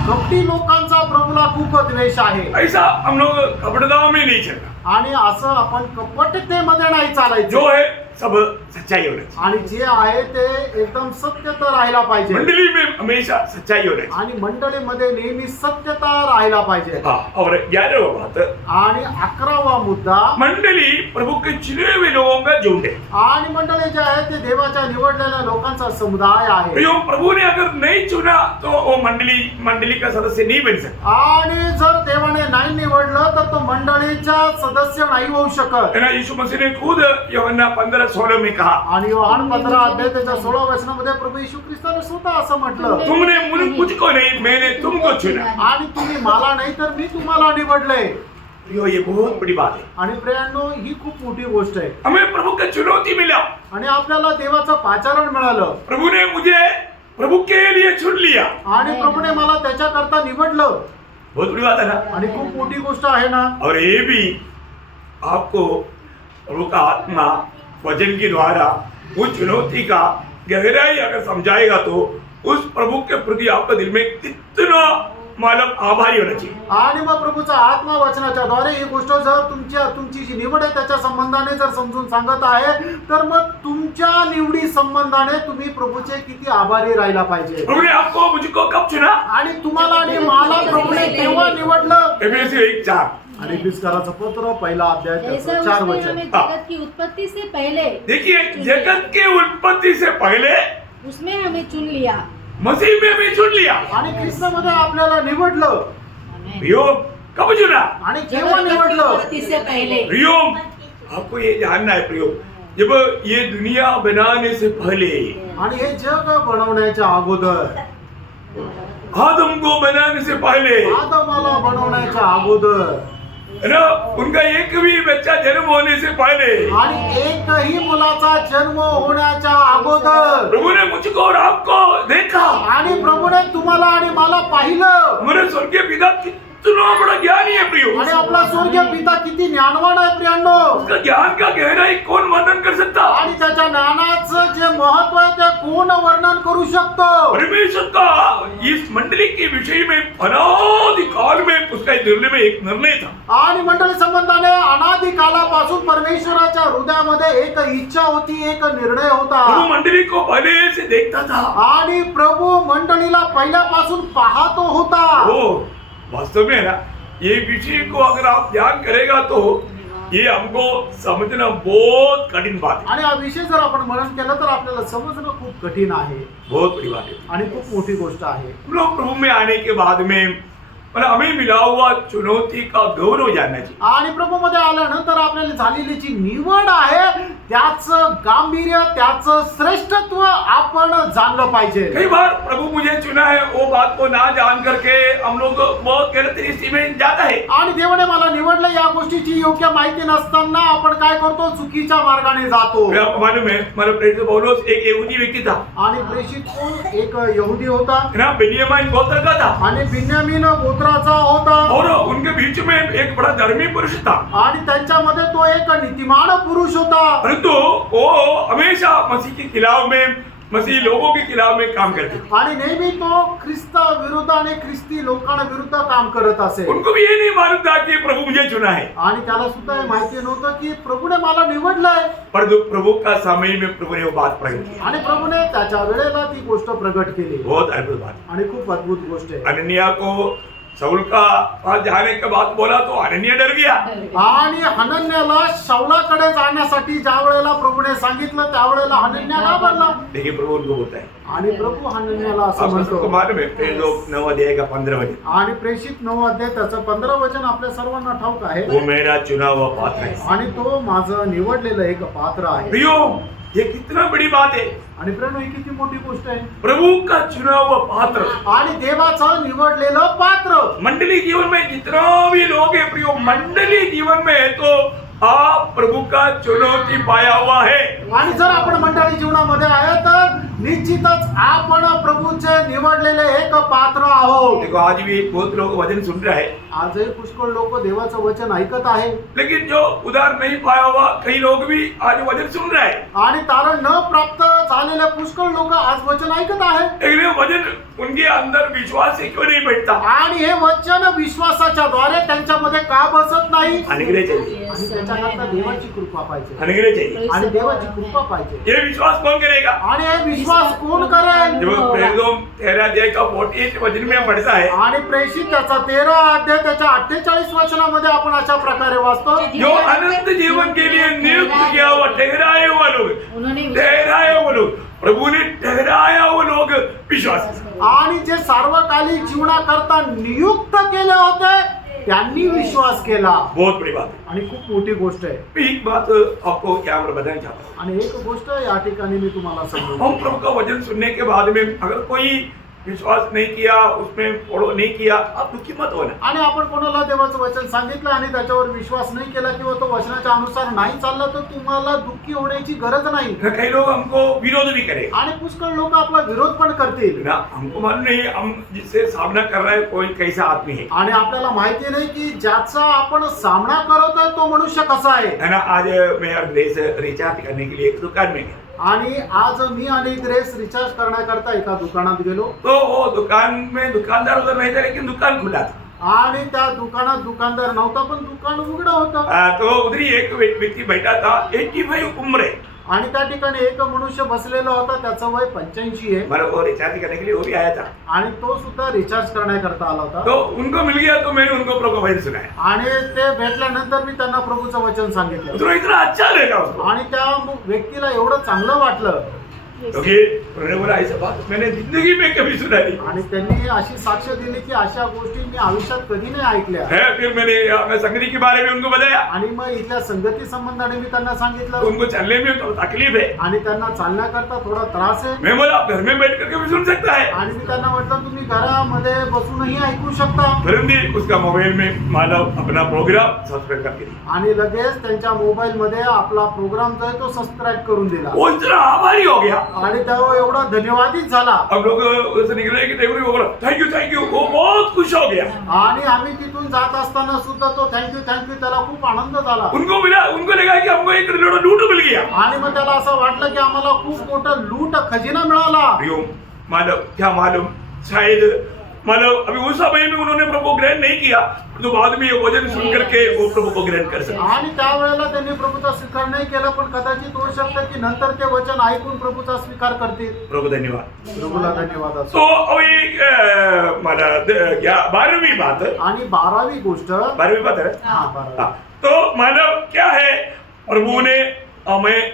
कपटी लोकांचा प्रभूला खूप द्वेष आहे. ऐसा हम लोग कपटदाव में नहीं चलना. आणि असं आपण कपटतेमध्ये नाही चालायचं. जो है सब सच्चाई होना चाहिए. आणि जे आहे ते एकदम सत्यता राहायला पाहिजे. मंडली में हमेशा सच्चाई होना चाहिए. आणि मंडळीमध्ये नेहमी सत्यता राहायला पाहिजे. हाँ, और 11वां बात. आणि 11वा मुद्दा मंडली प्रभु के चुने हुए लोगों का झुंड है. आणि मंडळी जे आहे ते देवाच्या निवडलेल्या लोकांचा समुदाय आहे. तो प्रभु ने अगर नहीं चुना तो वो मंडली का सदस्य नहीं बन सकता. आणि जर देवाने नाही निवडलं तर तो मंडळीचा सदस्य नाही होऊ शकत. है ना. यीशु मसीह ने खुद यूहन्ना 15:16 में कहा. आणि योहान 15 अध्याय त्याच्या 16 वचनामध्ये प्रभू येशू ख्रिस्ताने स्वतः असं म्हटलं. तुमने मुझको नहीं, मैंने तुमको चुना. आणि तुम्ही मला नाही तर मी तुम्हाला निवडले. ये बहुत बड़ी बात है. आणि प्रियांनो ही खूप मोठी गोष्ट आहे. हमें प्रभु का चुनौती मिला. आणि आपल्याला देवाचं पाचारण मिळालं. प्रभु ने मुझे प्रभु के लिए चुन लिया. आणि प्रभूने मला त्याच्याकरता निवडलं. बहुत बड़ी बात है ना. आणि खूप मोठी गोष्ट आहे ना. और ये भी आपको प्रभु का आत्मा वचन के द्वारा उस चुनौती का गहराई अगर समझाएगा तो उस प्रभु के प्रति आपका दिल में कितना मालूम आभारी होना चाहिए. आणि मग प्रभूचा आत्मा वचनाच्या द्वारे ही गोष्ट जर तुमची जी निवड आहे त्याच्या संबंधाने जर समजून सांगत आहे तर मग तुमच्या निवडी संबंधाने तुम्ही प्रभूचे किती आभारी राहायला पाहिजे. प्रभु ने आपको मुझको कब चुना. आणि तुम्हाला आणि मला प्रभूने केव्हा निवडलं. एफएससी 1:4. आणि इफिसकराचं पत्र पहिला अध्याय ऐसा त्याचं 4 उसने वचन. हमें जगत की उत्पत्ति से पहले देखिए, जगत के उत्पत्ति से पहले उसमें हमें चुन लिया. मसीह में भी चुन लिया. आणि ख्रिस्तामध्ये आपल्याला निवडलं. रियो कब चुना. आणि केव्हा जगत की निवडलं. उत्पत्ति से पहले. रियो आपको ये जानना है प्रियो, जब ये दुनिया बनाने से पहले आणि हे जग बनवण्याच्या अगोदर, आदम को बनाने से पहले आदमाला बनवण्याच्या अगोदर है ना, उनका एक भी बच्चा जन्म होने से पहले आणि एकही मुलाचा जन्म होण्याच्या अगोदर प्रभु ने मुझको और आपको देखा। आणि प्रभूने तुम्हाला आणि मला पाहिलं. हमारे स्वर्गीय पिता कितना बड़ा ज्ञानी है प्रियो, आणि आपला स्वर्गीय पिता किती ज्ञानवान आहे प्रियांनो. उसका ज्ञान का गहराई कौन वर्णन कर सकता? आणि त्याच्या ज्ञानाचं जे महत्व आहे ते कोण वर्णन करू शकतो. परमेश्वर का इस मंडली के विषय में अनादि काल में उसका निर्णय में एक निर्णय था। आणि मंडळी संबंधाने अनादि कालापासून परमेश्वराच्या हृदयामध्ये एक इच्छा होती, एक निर्णय होता. प्रभु मंडली को पहले से देखता था। आणि प्रभू मंडळीला पहिल्यापासून पाहतो होता. वो वास्तव में ना, ये विषय को अगर आप ध्यान करेगा तो ये हमको समझना बहुत कठिन बात है, आणि हा विषय जर आपण मनन केलं तर आपल्याला समजणं खूप कठीण आहे बहुत बड़ी बात है। आणि खूप मोठी गोष्ट आहे. हम लोग प्रभु में आने के बाद में मतलब हमें मिला हुआ चुनौती का गौरव जानना चाहिए। आणि प्रभूमध्ये आल्यानंतर आपल्याला झालेली जी निवड आहे त्याचं गांभीर्य, त्याचं श्रेष्ठत्व आपण जाणलं पाहिजे. कई बार प्रभु मुझे चुना है वो बात को ना जान करके हम लोग बहुत गलत रिश्ते में जाता है। आणि देवाने मला निवडलं या गोष्टीची योग्य माहिती नसताना आपण काय करतो, चुकीच्या मार्गाने जातो. आपको मालूम है, हमारा प्रेरित पौलुस एक यहूदी व्यक्ति था, आणि प्रेषित कोण? एक यहुदी होता है ना, बेन्यामीन गोत्र का था, आणि बिन्यामीन गोत्राचा होता. और उनके बीच में एक बड़ा धर्मी पुरुष था। आणि त्यांच्यामध्ये तो एक नीतिमान पुरुष होता. परंतु वो हमेशा मसीह के खिलाफ में, मसीह लोगों के खिलाफ में काम करते थे। आणि नेहमी तो ख्रिस्त विरुद्ध आणि ख्रिस्ती लोकांविरुद्ध काम करत असे. उनको भी ये नहीं मालूम था कि प्रभु मुझे चुना है, आणि त्याला सुद्धा हे माहिती नव्हतं की प्रभूने मला निवडलंय. पर जो प्रभु का समय में प्रभु ने वो बात प्रकट की। आणि प्रभूने त्याच्या वेळेला ती गोष्ट प्रगट केली. बहुत अद्भुत बात। आणि खूप अद्भुत गोष्ट आहे. अनन्या को शाऊल का पास जाने के बाद बोला तो अनन्या डर गया। आणि हनन्याला शाऊलाकडे जाण्यासाठी ज्या वेळेला प्रभूने सांगितलं त्यावेळेला हनन्या घाबरला. लेकिन प्रभु उनको बोलता है, आणि प्रभू हनन्याला असं आप सबको म्हणतो. मालूम है, प्रेरित लोग 9 अध्याय का 15 वचन, आणि प्रेषित 9 अध्याय त्याचं 15 वचन आपल्या सर्वांना ठाऊक आहे. वो मेरा चुना हुआ पात्र है। आणि तो माझं निवडलेलं एक पात्र आहे. प्रियो, ये कितना बड़ी बात है, आणि प्रेरणा ही किती मोठी गोष्ट आहे. प्रभु का चुना हुआ पात्र। आणि देवाचं निवडलेलं पात्र. मंडली जीवन में जितना भी लोग हैं प्रियो, मंडली जीवन में है तो आप प्रभु का चुनौती पाया हुआ है। आणि जर आपण मंडळी जीवनामध्ये आहे तर निश्चितच आपण प्रभूचे निवडलेले एक पात्र आहोत. देखो आज भी बहुत लोग वचन सुन रहे हैं, आजही पुष्कळ लोक देवाचं वचन ऐकत आहे. लेकिन जो उधार नहीं पाया हुआ कई लोग भी आज वचन सुन रहे हैं। आणि तारण न प्राप्त झालेले पुष्कळ लोक आज वचन ऐकत आहे. लेकिन ये वचन उनके अंदर विश्वास से क्यों नहीं बैठता? आणि हे वचन विश्वासाच्या द्वारे त्यांच्यामध्ये का बसत नाही? अनुग्रह चाहिए, आणि त्याच्याकरता देवाची कृपा पाहिजे. अनुग्रह चाहिए। आणि देवाची कृपा पाहिजे. ये विश्वास कौन करेगा? आणि हे विश्वास कोण करेल? जब प्रेरितों 13 अध्याय का 48 वचन में पढ़ता है, आणि प्रेषित त्याचा 13 अध्याय त्याच्या 48 वचनामध्ये आपण अशा प्रकारे वाचतो. जो अनंत जीवन के लिए नियुक्त किया हुआ ठहराए हुआ लोग, ठहराए हुआ लोग, प्रभु ने ठहराया हुआ लोग विश्वास। आणि जे सार्वकालिक जीवनाकरता नियुक्त केले होते त्यांनी विश्वास केला. बहुत बड़ी बात है। आणि खूप मोठी गोष्ट आहे. मैं एक बात आपको यहाँ पर बताना चाहता हूँ। आणि एक गोष्ट या ठिकाणी मी तुम्हाला सांगतो. हम प्रभु का वचन सुनने के बाद में अगर कोई विश्वास नहीं किया, उसमें फॉलो नहीं किया, आप दुखी मत होना। आणि आपण कोणाला देवाचं वचन सांगितलं आणि त्याच्यावर विश्वास नाही केला किंवा तो वचनाच्या अनुसार नाही चालला तर तुम्हाला दुःखी होण्याची गरज नाही. कई लोग हमको विरोध भी करें आणि पुष्कळ लोक आपला विरोध पण करतील. ना, हमको मालूम नहीं हम जिससे सामना कर रहा है कोई कैसा आदमी है, आणि आपल्याला माहिती नाही की ज्याचा आपण सामना करत आहे तो मनुष्य कसा आहे. है ना। आज मैं ड्रेस रिचार्ज करने के लिए एक दुकान में गया, आणि आज मी आणि ग्रेस रिचार्ज करण्याकरता एका दुकानात गेलो. तो वो दुकान में दुकानदार उधर नहीं था, लेकिन दुकान खुला था। आणि त्या दुकानात दुकानदार नव्हता पण दुकान उघडं होतं. तो उधर ही एक व्यक्ति बैठा था, 85 उम्र है, आणि त्या ठिकाणी एक मनुष्य बसलेला होता, त्याचं वय 85 आहे. मतलब वो रिचार्ज करने के लिए वो भी आया था। आणि तो सुद्धा रिचार्ज करण्याकरता आला होता. तो उनको मिल गया तो मैंने उनको प्रभु का वचन सुनाया। आणि ते भेटल्यानंतर मी त्यांना प्रभूचं वचन सांगितलं. उसको इतना अच्छा लगा उसको। आणि त्या व्यक्तीला एवढं चांगलं वाटलं क्योंकि उन्होंने बोला ऐसा बात मैंने जिंदगी में कभी सुना नहीं आणि त्यांनी अशी साक्ष दिली की अशा गोष्टी मी आयुष्यात कधी नाही ऐकल्या है। फिर मैं संगति के बारे में उनको बताया, आणि मग इथल्या संगती संबंधाने मी त्यांना सांगितलं उनको चलने में तो तकलीफ है। आणि त्यांना चालण्याकरता थोडा त्रास आहे मैं बोला आप घर में बैठ करके भी सुन सकता है, आणि मी त्यांना म्हटलं तुम्ही घरामध्ये बसूनही ऐकू शकता तुरंत उसका मोबाइल में मानव अपना प्रोग्राम सब्सक्राइब करके दिया। आणि लगेच त्यांच्या मोबाईल मध्ये आपला प्रोग्राम जो आहे तो सबस्क्राईब करून दिला वो इतना आभारी हो गया। आणि त्यावर एवढा धन्यवादित झाला हम लोग उससे निकले कि टेबल पे बोला थैंक यू, वो बहुत खुश हो गया। आणि आम्ही तिथून जात असताना सुद्धा तो थँक्यू त्याला खूप आनंद झाला उनको लगा कि हमको एक लूट मिल गया। आणि मग त्याला असं वाटलं की आम्हाला खूप मोठा लूट खजिना मिळाला मालूम क्या मालूम, शायद मालूम अभी उस समय में उन्होंने प्रभु को ग्रहण नहीं किया, तो बाद में ये वचन सुन करके वो प्रभु को ग्रहण कर सकते। आणि त्यावेळेला त्यांनी प्रभूचा स्वीकार नाही केला, पण कदाचित होऊ शकतं की नंतर ते वचन ऐकून प्रभूचा स्वीकार करतील. प्रभु धन्यवाद। प्रभूला धन्यवाद असो. तो अभी मला 12वीं बात, आणि 12वी गोष्ट 12वीं बात है। हा 12वी. हाँ, तो मानव क्या है, प्रभु ने हमें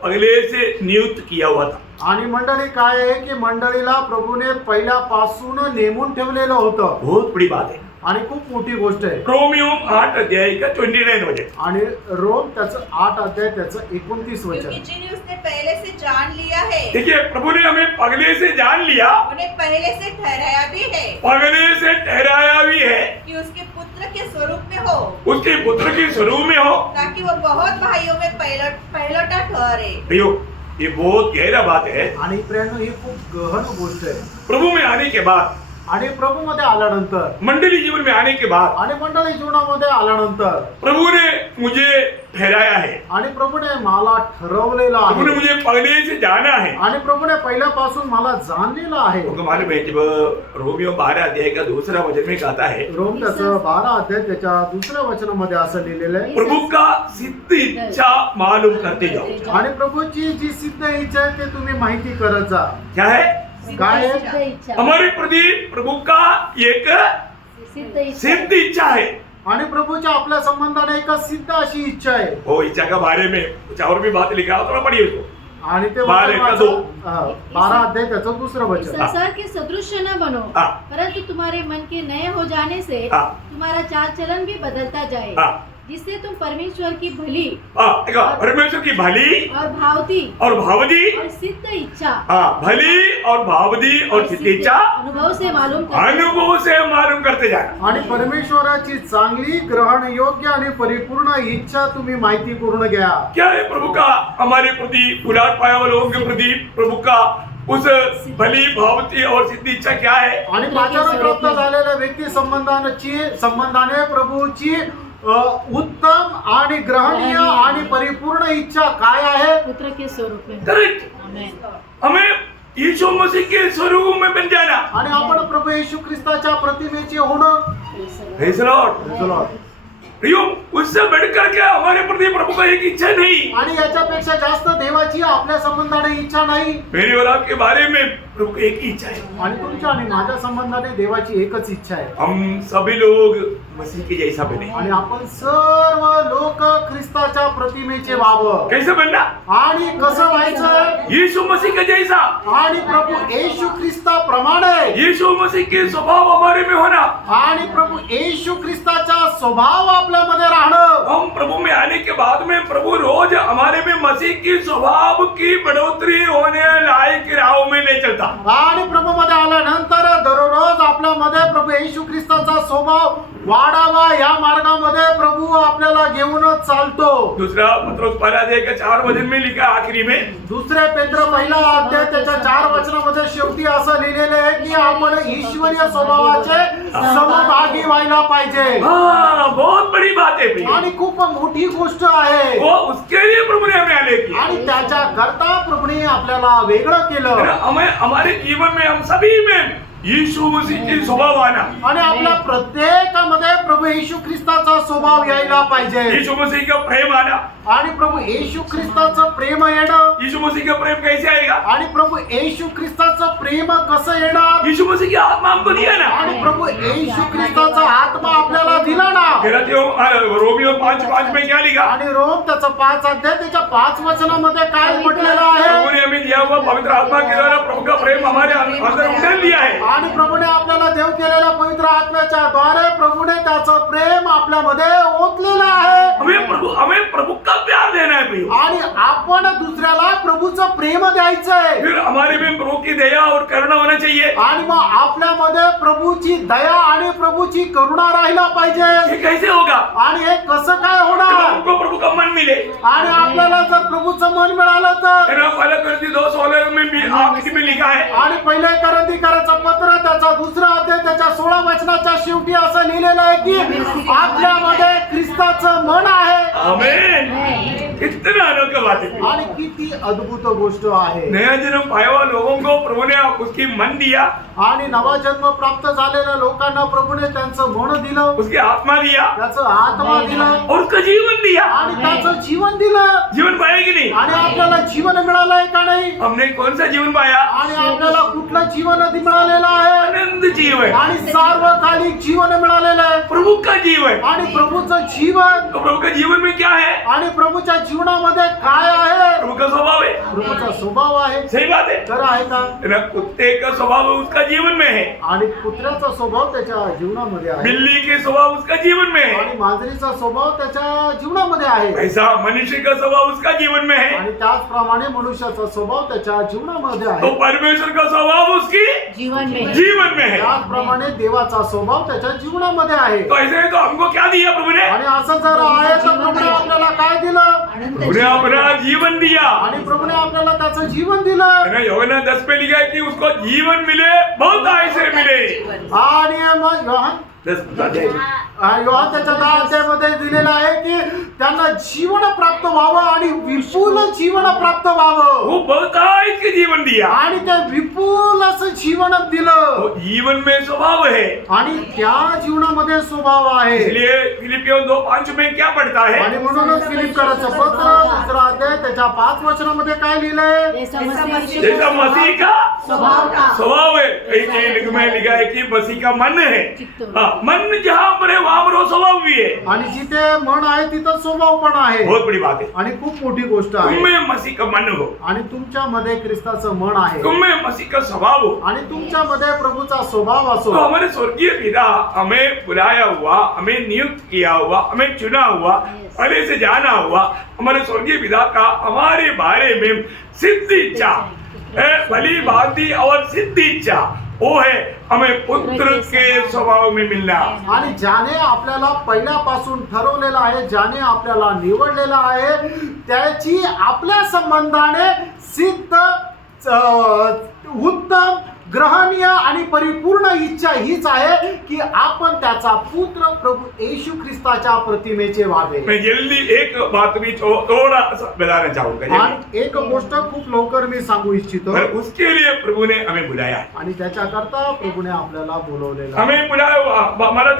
पहले से नियुक्त किया हुआ था। आणि मंडळी काय आहे की मंडळीला प्रभूने पहिल्यापासून नेमून ठेवलेलं होतं. बहुत बड़ी बात है। आणि खूप मोठी गोष्ट आहे. रोमियो 8 अध्याय का 29 वचन। आणि रोम त्याचं 8 अध्याय त्याचं 29 क्योंकि वचन. जिन्हें उसने पहले से जान लिया है देखिए प्रभु ने हमें पगले से जान लिया, उन्हें पहले से ठहराया भी है पगले से ठहराया भी है कि उसके पुत्र के स्वरूप में हो, उसके पुत्र के स्वरूप में हो। ताकि वो बहुत भाइयों में पहलौठा ठहरे। भैया ये बहुत गहरा बात है। आणि प्रेरणा ही खूप गहन गोष्ट आहे. प्रभु में आने के बाद, आणि प्रभू मध्ये आल्यानंतर मंडली जीवन में आने के बाद आणि मंडळी जीवनामध्ये आल्यानंतर प्रभु ने मुझे ठहराया है, आणि प्रभूने मला ठरवलेलं प्रभु ने आहे. मुझे पगले से जाना है। आणि प्रभूने पहिल्यापासून मला जाणलेलं आहे. उनको मालूम है जब रोमियो 12 अध्याय का दूसरा वचन में कहता है रोम त्याचं 12 अध्याय त्याच्या दुसऱ्या वचनामध्ये असं लिहिलेलं आहे. प्रभु का सिद्ध इच्छा मालूम करते जाओ। आणि प्रभूची जी सिद्ध इच्छा आहे ते तुम्ही माहिती करत जा. क्या है? काय आहे? सिद्ध इच्छा. हमारे प्रति प्रभु का एक सिद्ध इच्छा. सिद्ध इच्छा है। आणि प्रभूच्या आपल्या संबंधाने एक सिद्ध अशी इच्छा आहे. वो इच्छा का बारे में कुछ और भी बात लिखा हो, थोड़ा पढ़िए उसको। आणि ते 12 अध्याय त्याचं दुसरं वचन. संसार के सदृश न बनो, हाँ। परंतु तुम्हारे मन के नए हो जाने से हाँ। तुम्हारा चाल चलन भी बदलता जाए, हाँ। जिससे तुम परमेश्वर की भली देखो परमेश्वर की भली और भावती और भावदी, और सिद्ध इच्छा भली और भावदी और सिद्ध इच्छा अनुभव से मालूम करते अनुभव से मालूम करते जाना। आणि परमेश्वराची चांगली ग्रहण योग्य आणि परिपूर्ण इच्छा तुम्ही माहिती करून घ्या. क्या है प्रभु का हमारे प्रति, उलाट पाया हुआ लोगों के प्रति प्रभु का उस भली भावती और सिद्ध इच्छा क्या है? आणि माझ्यावर प्राप्त झालेल्या व्यक्ती संबंधाने प्रभूची उत्तम आणि ग्रहणीय आणि परिपूर्ण इच्छा काय आहे? पुत्र के स्वरूप में. करेक्ट। आमेन. हमें यीशु मसीह के स्वरूप में बन जाना। आणि आपण प्रभू येशू ख्रिस्ताच्या प्रतिमेचे होणं. Praise the Lord। प्रियो, उससे बढ़कर के हमारे प्रति प्रभु का एक इच्छा नहीं। आणि याच्यापेक्षा जास्त देवाची आपल्या संबंधाने इच्छा नाही. मेरे और आपके बारे में प्रभु की एक ही इच्छा है। आणि तुमच्या आणि माझ्या संबंधाने देवाची एकच इच्छा आहे. हम सभी लोग मसीह के जैसा बने। आणि आपण सर्व लोक ख्रिस्ताच्या प्रतिमेचे व्हावं. कैसे बनना? आणि कसं व्हायचं? यीशु मसीह के जैसा। आणि प्रभू येशू ख्रिस्ताप्रमाणे. यीशु मसीह के स्वभाव हमारे में होना। आणि प्रभू येशू ख्रिस्ताचा स्वभाव आपल्यामध्ये राहणं. हम प्रभु में आने के बाद में प्रभु रोज हमारे में मसीह की स्वभाव की बढ़ोतरी होने लायक राह में ले चलता। आणि प्रभू मध्ये आल्यानंतर दररोज आपल्यामध्ये प्रभू येशू ख्रिस्ताचा स्वभाव वाढावा या मार्गामध्ये प्रभू आपल्याला घेऊनच चालतो. दूसरा पत्रोस पहला अध्याय का 4 वचन में लिखा आखिरी में, दुसरे पेत्र पहिला अध्याय त्याच्या 4 वचनामध्ये शेवटी असं लिहिलेलं आहे की आपण ईश्वरीय स्वभावाचे समभागी व्हायला पाहिजे. हाँ बहुत बड़ी बात है भैया। आणि खूप मोठी गोष्ट आहे. वो उसके लिए प्रभु ने हमें आने किया। आणि त्याच्या करता प्रभूने आपल्याला वेगळं केलं. हमें हमारे जीवन में हम सभी में यीशु मसीह के स्वभाव आना। आणि आपल्या प्रत्येकामध्ये प्रभू येशू ख्रिस्ताचा स्वभाव यायला पाहिजे. यीशु मसीह का प्रेम आना। आणि प्रभू येशू ख्रिस्ताचं प्रेम येणं. यीशु मसीह का प्रेम कैसे आएगा? आणि प्रभू येशू ख्रिस्ताचं प्रेम कसं येणार? यीशु मसीह की आत्मा हमको दिया ना। आणि प्रभू येशू ख्रिस्ताचा आत्मा आपल्याला दिला ना. रोमियो 5:5 में क्या लिखा? आणि रोम त्याचं 5 अध्याय त्याच्या 5 वचनामध्ये काय म्हटलेलं आहे? प्रभु ने हमें दिया हुआ पवित्र आत्मा के द्वारा प्रभु का प्रेम हमारे अंदर उंडेल दिया है। आणि प्रभूने आपल्याला देव केलेल्या पवित्र आत्म्याच्या द्वारे प्रभूने त्याचं प्रेम आपल्यामध्ये ओतलेलं आहे हमें प्रभु का प्यार देना है प्रियो। आणि आपण दुसऱ्याला प्रभूचं प्रेम द्यायचंय फिर हमारे में प्रभु की दया और करुणा होना चाहिए। आणि मग आपल्यामध्ये प्रभूची दया आणि प्रभूची करुणा राहिला पाहिजे। ये कैसे होगा? आणि हे कसं काय जब होणार? हमको प्रभु का मन मिले। आणि आपल्याला जर प्रभूचं मन मिळालं तर पहला करंती 2:16 में भी आखिरी में लिखा है, आणि पहिले करंदीकराचं पत्र त्याचा दुसरा अध्याय त्याच्या 16 वचनाच्या शेवटी असं लिहिलेलं आहे की आपल्यामध्ये ख्रिस्ताचं मन आहे। आमेन। कितना अनोखा बात है। आणि किती अद्भुत गोष्ट आहे। नया जन्म पाया हुआ लोगों को प्रभु ने उसकी मन दिया, आणि नवा जन्म प्राप्त झालेल्या लोकांना प्रभूने त्यांचं मन दिलं, उसकी आत्मा दिया त्याचं आत्मा दिलं और उसका जीवन दिया। आणि त्याचं जीवन दिलं। जीवन पाया कि नहीं? आणि आपल्याला जीवन मिळालंय का नाही? हमने कौन सा जीवन पाया? आणि आपल्याला कुठलं जीवन मिळालेलं आहे? आनंद जीवन, आणि सार्वकालिक जीवन मिळालेलं आहे। प्रभु का जीवन। आणि प्रभूचं जीवन, तो प्रभु का जीवन में क्या है? आणि प्रभूच्या जीवनामध्ये काय आहे? प्रभु का स्वभाव है। प्रभूचा स्वभाव आहे। सही बात है खरं आहे का? ना, कुत्ते का स्वभाव उसका जीवन में है, आणि कुत्र्याचा स्वभाव त्याच्या जीवनामध्ये आहे, बिल्ली के स्वभाव उसका जीवन में है, आणि मांजरीचा स्वभाव त्याच्या जीवनामध्ये आहे, ऐसा मनुष्य का स्वभाव उसका जीवन में है। आणि त्याचप्रमाणे मनुष्याचा स्वभाव त्याच्या जीवनामध्ये तो आहे। परमेश्वर का स्वभाव उसकी जीवन में जीवन में है। त्याचप्रमाणे देवाचा स्वभाव त्याच्या जीवनामध्ये आहे। तो ऐसे है तो हमको क्या दिया प्रभु ने? आणि असं जर आहे तर प्रभूने आपल्याला काय दिलं? आनंद प्रभु ने अपना जीवन दिया। आणि प्रभूने आपल्याला त्याचं जीवन दिलं। है ना, यूहन्ना 10 पे लिखा है कि उसको जीवन मिले, बहुत ऐसे मिले। आणि मग योहान 10 अध्याय। योहान त्याच्या 10 अध्यायामध्ये दिलेलं आहे की त्यांना जीवन प्राप्त व्हावं आणि विपुल जीवन प्राप्त व्हावं, वो बहुत ऐसे जीवन दिया। आणि ते विपुल असं जीवन दिलं। वो जीवन में स्वभाव है। आणि त्या जीवनामध्ये स्वभाव आहे। इसलिए फिलिपियों 2:5 में क्या पढ़ता है? आणि म्हणूनच फिलिप्पियराचं पत्र 2 अध्याय त्याच्या 5 वचनामध्ये काय लिहिलंय? जैसा मसीह जैसा मसीह का स्वभाव का स्वभाव है। कहीं में लिखा है कि मसीह का मन है। हाँ, मन जहाँ पर है वहाँ पर वो स्वभाव भी है। आणि जिथे मन आहे तिथं स्वभाव पण आहे। बहुत बड़ी बात है। आणि खूप मोठी गोष्ट तुम आहे। में मसीह का मन हो, आणि तुमच्यामध्ये ख्रिस्ताचं मन आहे, तुम में मसीह का स्वभाव हो, आणि तुमच्यामध्ये प्रभूचा स्वभाव असो। तो हमारे स्वर्गीय पिता हमें बुलाया हुआ, हमें नियुक्त किया हुआ, हमें चुना हुआ, पहले से जाना हुआ हमारे स्वर्गीय पिता का हमारे बारे में सिद्ध इच्छा है, भली भांति और सिद्ध इच्छा वो है हमें पुत्र के स्वभाव में मिलना। आणि ज्याने आपल्याला पहिल्यापासून ठरवलेलं आहे, ज्याने आपल्याला निवडलेलं आहे, त्याची आपल्या संबंधाने सिद्ध उत्तम ग्रहणीय आणि परिपूर्ण इच्छा हीच आहे की आपण त्याचा पुत्र प्रभु येशू ख्रिस्ताच्या प्रतिमेचे व्हावे। मैं जल्दी एक बात भी थोड़ा सा बताना चाहूंगा। आणि एक गोष्ट खूप लवकर मी सांगू इच्छितो। पर उसके लिए प्रभु ने हमें बुलाया है। आणि त्याच्याकरता प्रभुने आपल्याला बोलवलेलं आहे। हमें बुलाया हुआ हमारा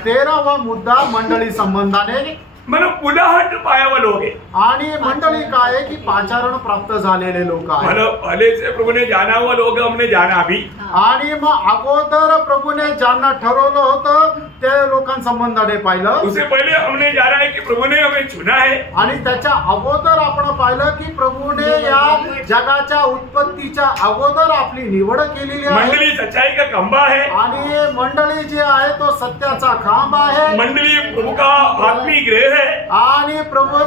13वा मुद्दा मंडळी संबंधाने मतलब बुलाहट पाया हुआ लोग है। आणि मंडळी काय आहे की पाचारण प्राप्त झालेले लोक आहेत। मतलब पहले से प्रभु ने जाना हुआ लोग हमने जाना भी। आणि मग अगोदर प्रभूने ज्यांना ठरवलं होतं ते लोकांसंबंधाने पाहिलं। उससे पहले हमने जाना है कि प्रभु ने हमें चुना है। आणि त्याच्या अगोदर आपण पाहिलं की प्रभूने या जगाच्या उत्पत्तीच्या अगोदर आपली निवड केलेली आहे। मंडली सच्चाई का खंभा है। आणि मंडळी जे आहे तो सत्याचा खांब आहे। मंडली प्रभु का आत्मिक गृह है। आणि प्रभू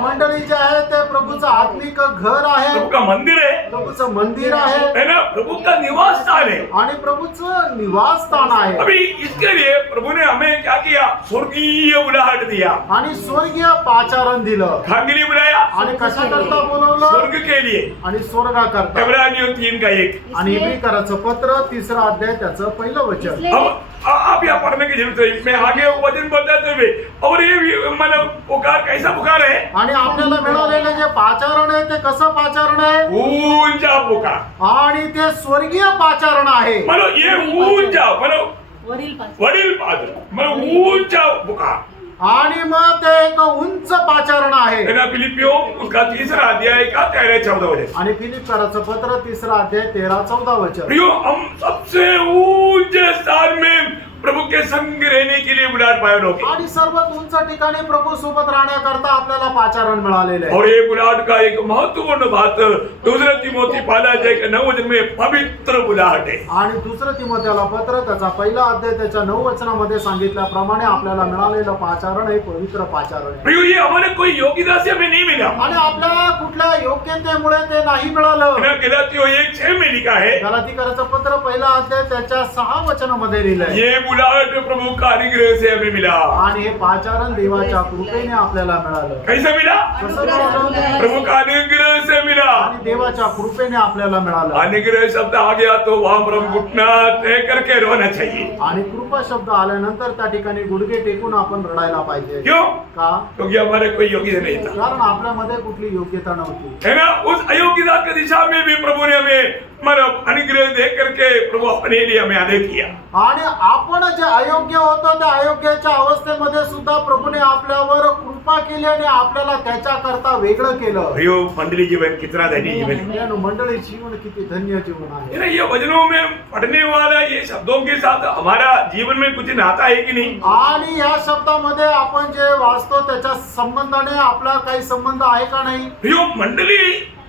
मंडळी जे आहे ते प्रभूचं आत्मिक घर आहे, प्रभु का मंदिर है, प्रभूचं मंदिर आहे, है ना, प्रभु का निवास स्थान है। आणि प्रभूचं निवास स्थान आहे। अभी इसके लिए प्रभु ने हमें क्या किया? स्वर्गीय बुलाहट दिया। आणि स्वर्गीय पाचारण दिलं। खांगली बुलाया आणि कशाकरता बोलवलं? स्वर्ग के लिए। आणि स्वर्गाकरता। इब्रानियों 3:1। आणि इब्रिकराचं पत्र 3 अध्याय त्याचं पहिलं वचन। अब आप यहाँ पढ़ने की जरूरत है। मैं आगे वचन बताते हुए और ये मतलब पुकार कैसा पुकार है? आणि आपल्याला मिळालेलं जे पाचारण आहे ते कसं पाचारण आहे? ऊंचा पुकार। आणि ते स्वर्गीय पाचारण आहे। मतलब ये ऊंचा मतलब वरील पाच वडील पाद मतलब ऊंचा पुकार। आणि मग ते एक उंच पाचारण आहे। है ना, फिलिपियों उसका 3 अध्याय का 13-14 वचन। आणि फिलिप्पियराचं पत्र 3 अध्याय 13-14 वचन। प्रियो, हम सबसे ऊंचे स्थान में प्रभु के संग रहने के लिए बुलाहट पाए होगी। आणि सर्वात उंच ठिकाणी प्रभू सोबत राहण्याकरता आपल्याला पाचारण मिळालेलं आहे. और ये बुलाहट का एक महत्वपूर्ण बात दूसरे तिमोथी पाला जाए कि 9 वचन में पवित्र बुलाहट है। आणि दुसरं तिमोथेला पत्र त्याचा पहिला अध्याय त्याच्या 9 वचनामध्ये सांगितल्याप्रमाणे आपल्याला मिळालेलं पाचारण हे पवित्र पाचारण आहे. प्रियो, ये हमारे कोई योग्यता से हमें नहीं मिला। आणि आपल्या कुठल्या योग्यतेमुळे ते नाही मिळालं. गलातियों 1:6 में लिखा है, गलातीकराचं पत्र पहिला अध्याय त्याच्या 6 वचनामध्ये लिहिलंय. ये बुलाहट प्रभु का अनुग्रह से हमें मिला। आणि हे पाचारण देवाच्या कृपेने आपल्याला मिळालं. कैसे मिला? कसं मिळालं? प्रभु का अनुग्रह से मिला। आणि देवाच्या कृपेने आपल्याला मिळालं. अनुग्रह शब्द आ गया तो वहां पर हम घुटना तय करके रोना चाहिए। आणि कृपा शब्द आल्यानंतर त्या ठिकाणी गुडघे टेकून आपण रडायला पाहिजे. क्यों? का? क्योंकि हमारे कोई योग्यता नहीं था, कारण आपल्यामध्ये कुठली योग्यता नव्हती. है ना। उस अयोग्यता की दिशा में भी प्रभु ने हमें मतलब अनुग्रह दे करके प्रभु अपने लिए हमें आदेश किया। आणि आपण जे अयोग्य होतो त्या अयोग्याच्या अवस्थेमध्ये सुद्धा प्रभूने आपल्यावर कृपा केली आणि आपल्याला त्याच्या करता वेगळं केलं. अयो मंडली जीवन कितना धन्य जीवन है। यानं मंडळी जीवन किती धन्य जीवन है आहे. ना। ये वचनों में पढ़ने वाला ये शब्दों के साथ हमारा जीवन में कुछ नाता है कि नहीं? आणि या शब्दामध्ये आपण जे वाचतो त्याच्या संबंधाने आपला काही संबंध आहे का नाही. अयो मंडली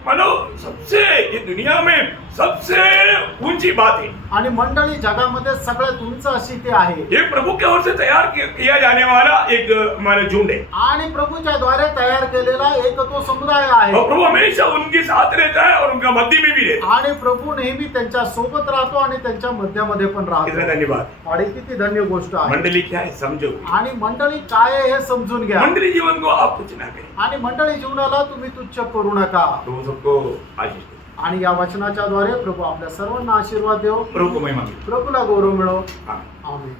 मानो सबसे ये दुनिया में सबसे ऊंची बात है। आणि मंडळी जगामध्ये सगळ्यात उंच अशी ते आहे. ये प्रभु की ओर से तैयार किया जाने वाला एक हमारा झुंड है। आणि प्रभूच्या द्वारे तयार केलेला एक तो समुदाय आहे. और प्रभु हमेशा उनके साथ रहता है और उनका मध्य में भी रहता आणि प्रभू नेहमी त्यांच्या सोबत राहतो आणि त्यांच्या मध्यामध्ये पण है। कितना राहतो. धन्यवाद। आणि किती धन्य गोष्ट आहे. मंडली क्या है समझो। आणि मंडळी काय आहे हे समजून घ्या. मंडली जीवन को आप कुछ ना करें। आणि मंडळी जीवनाला तुम्ही तुच्छ करू नका. प्रभु सबको आशीष दे। आणि या वचनाच्या द्वारे प्रभू आपल्या सर्वांना आशीर्वाद देव. प्रभु को महिमा मिले। प्रभूला गौरव मिळो. हाँ। आमेन.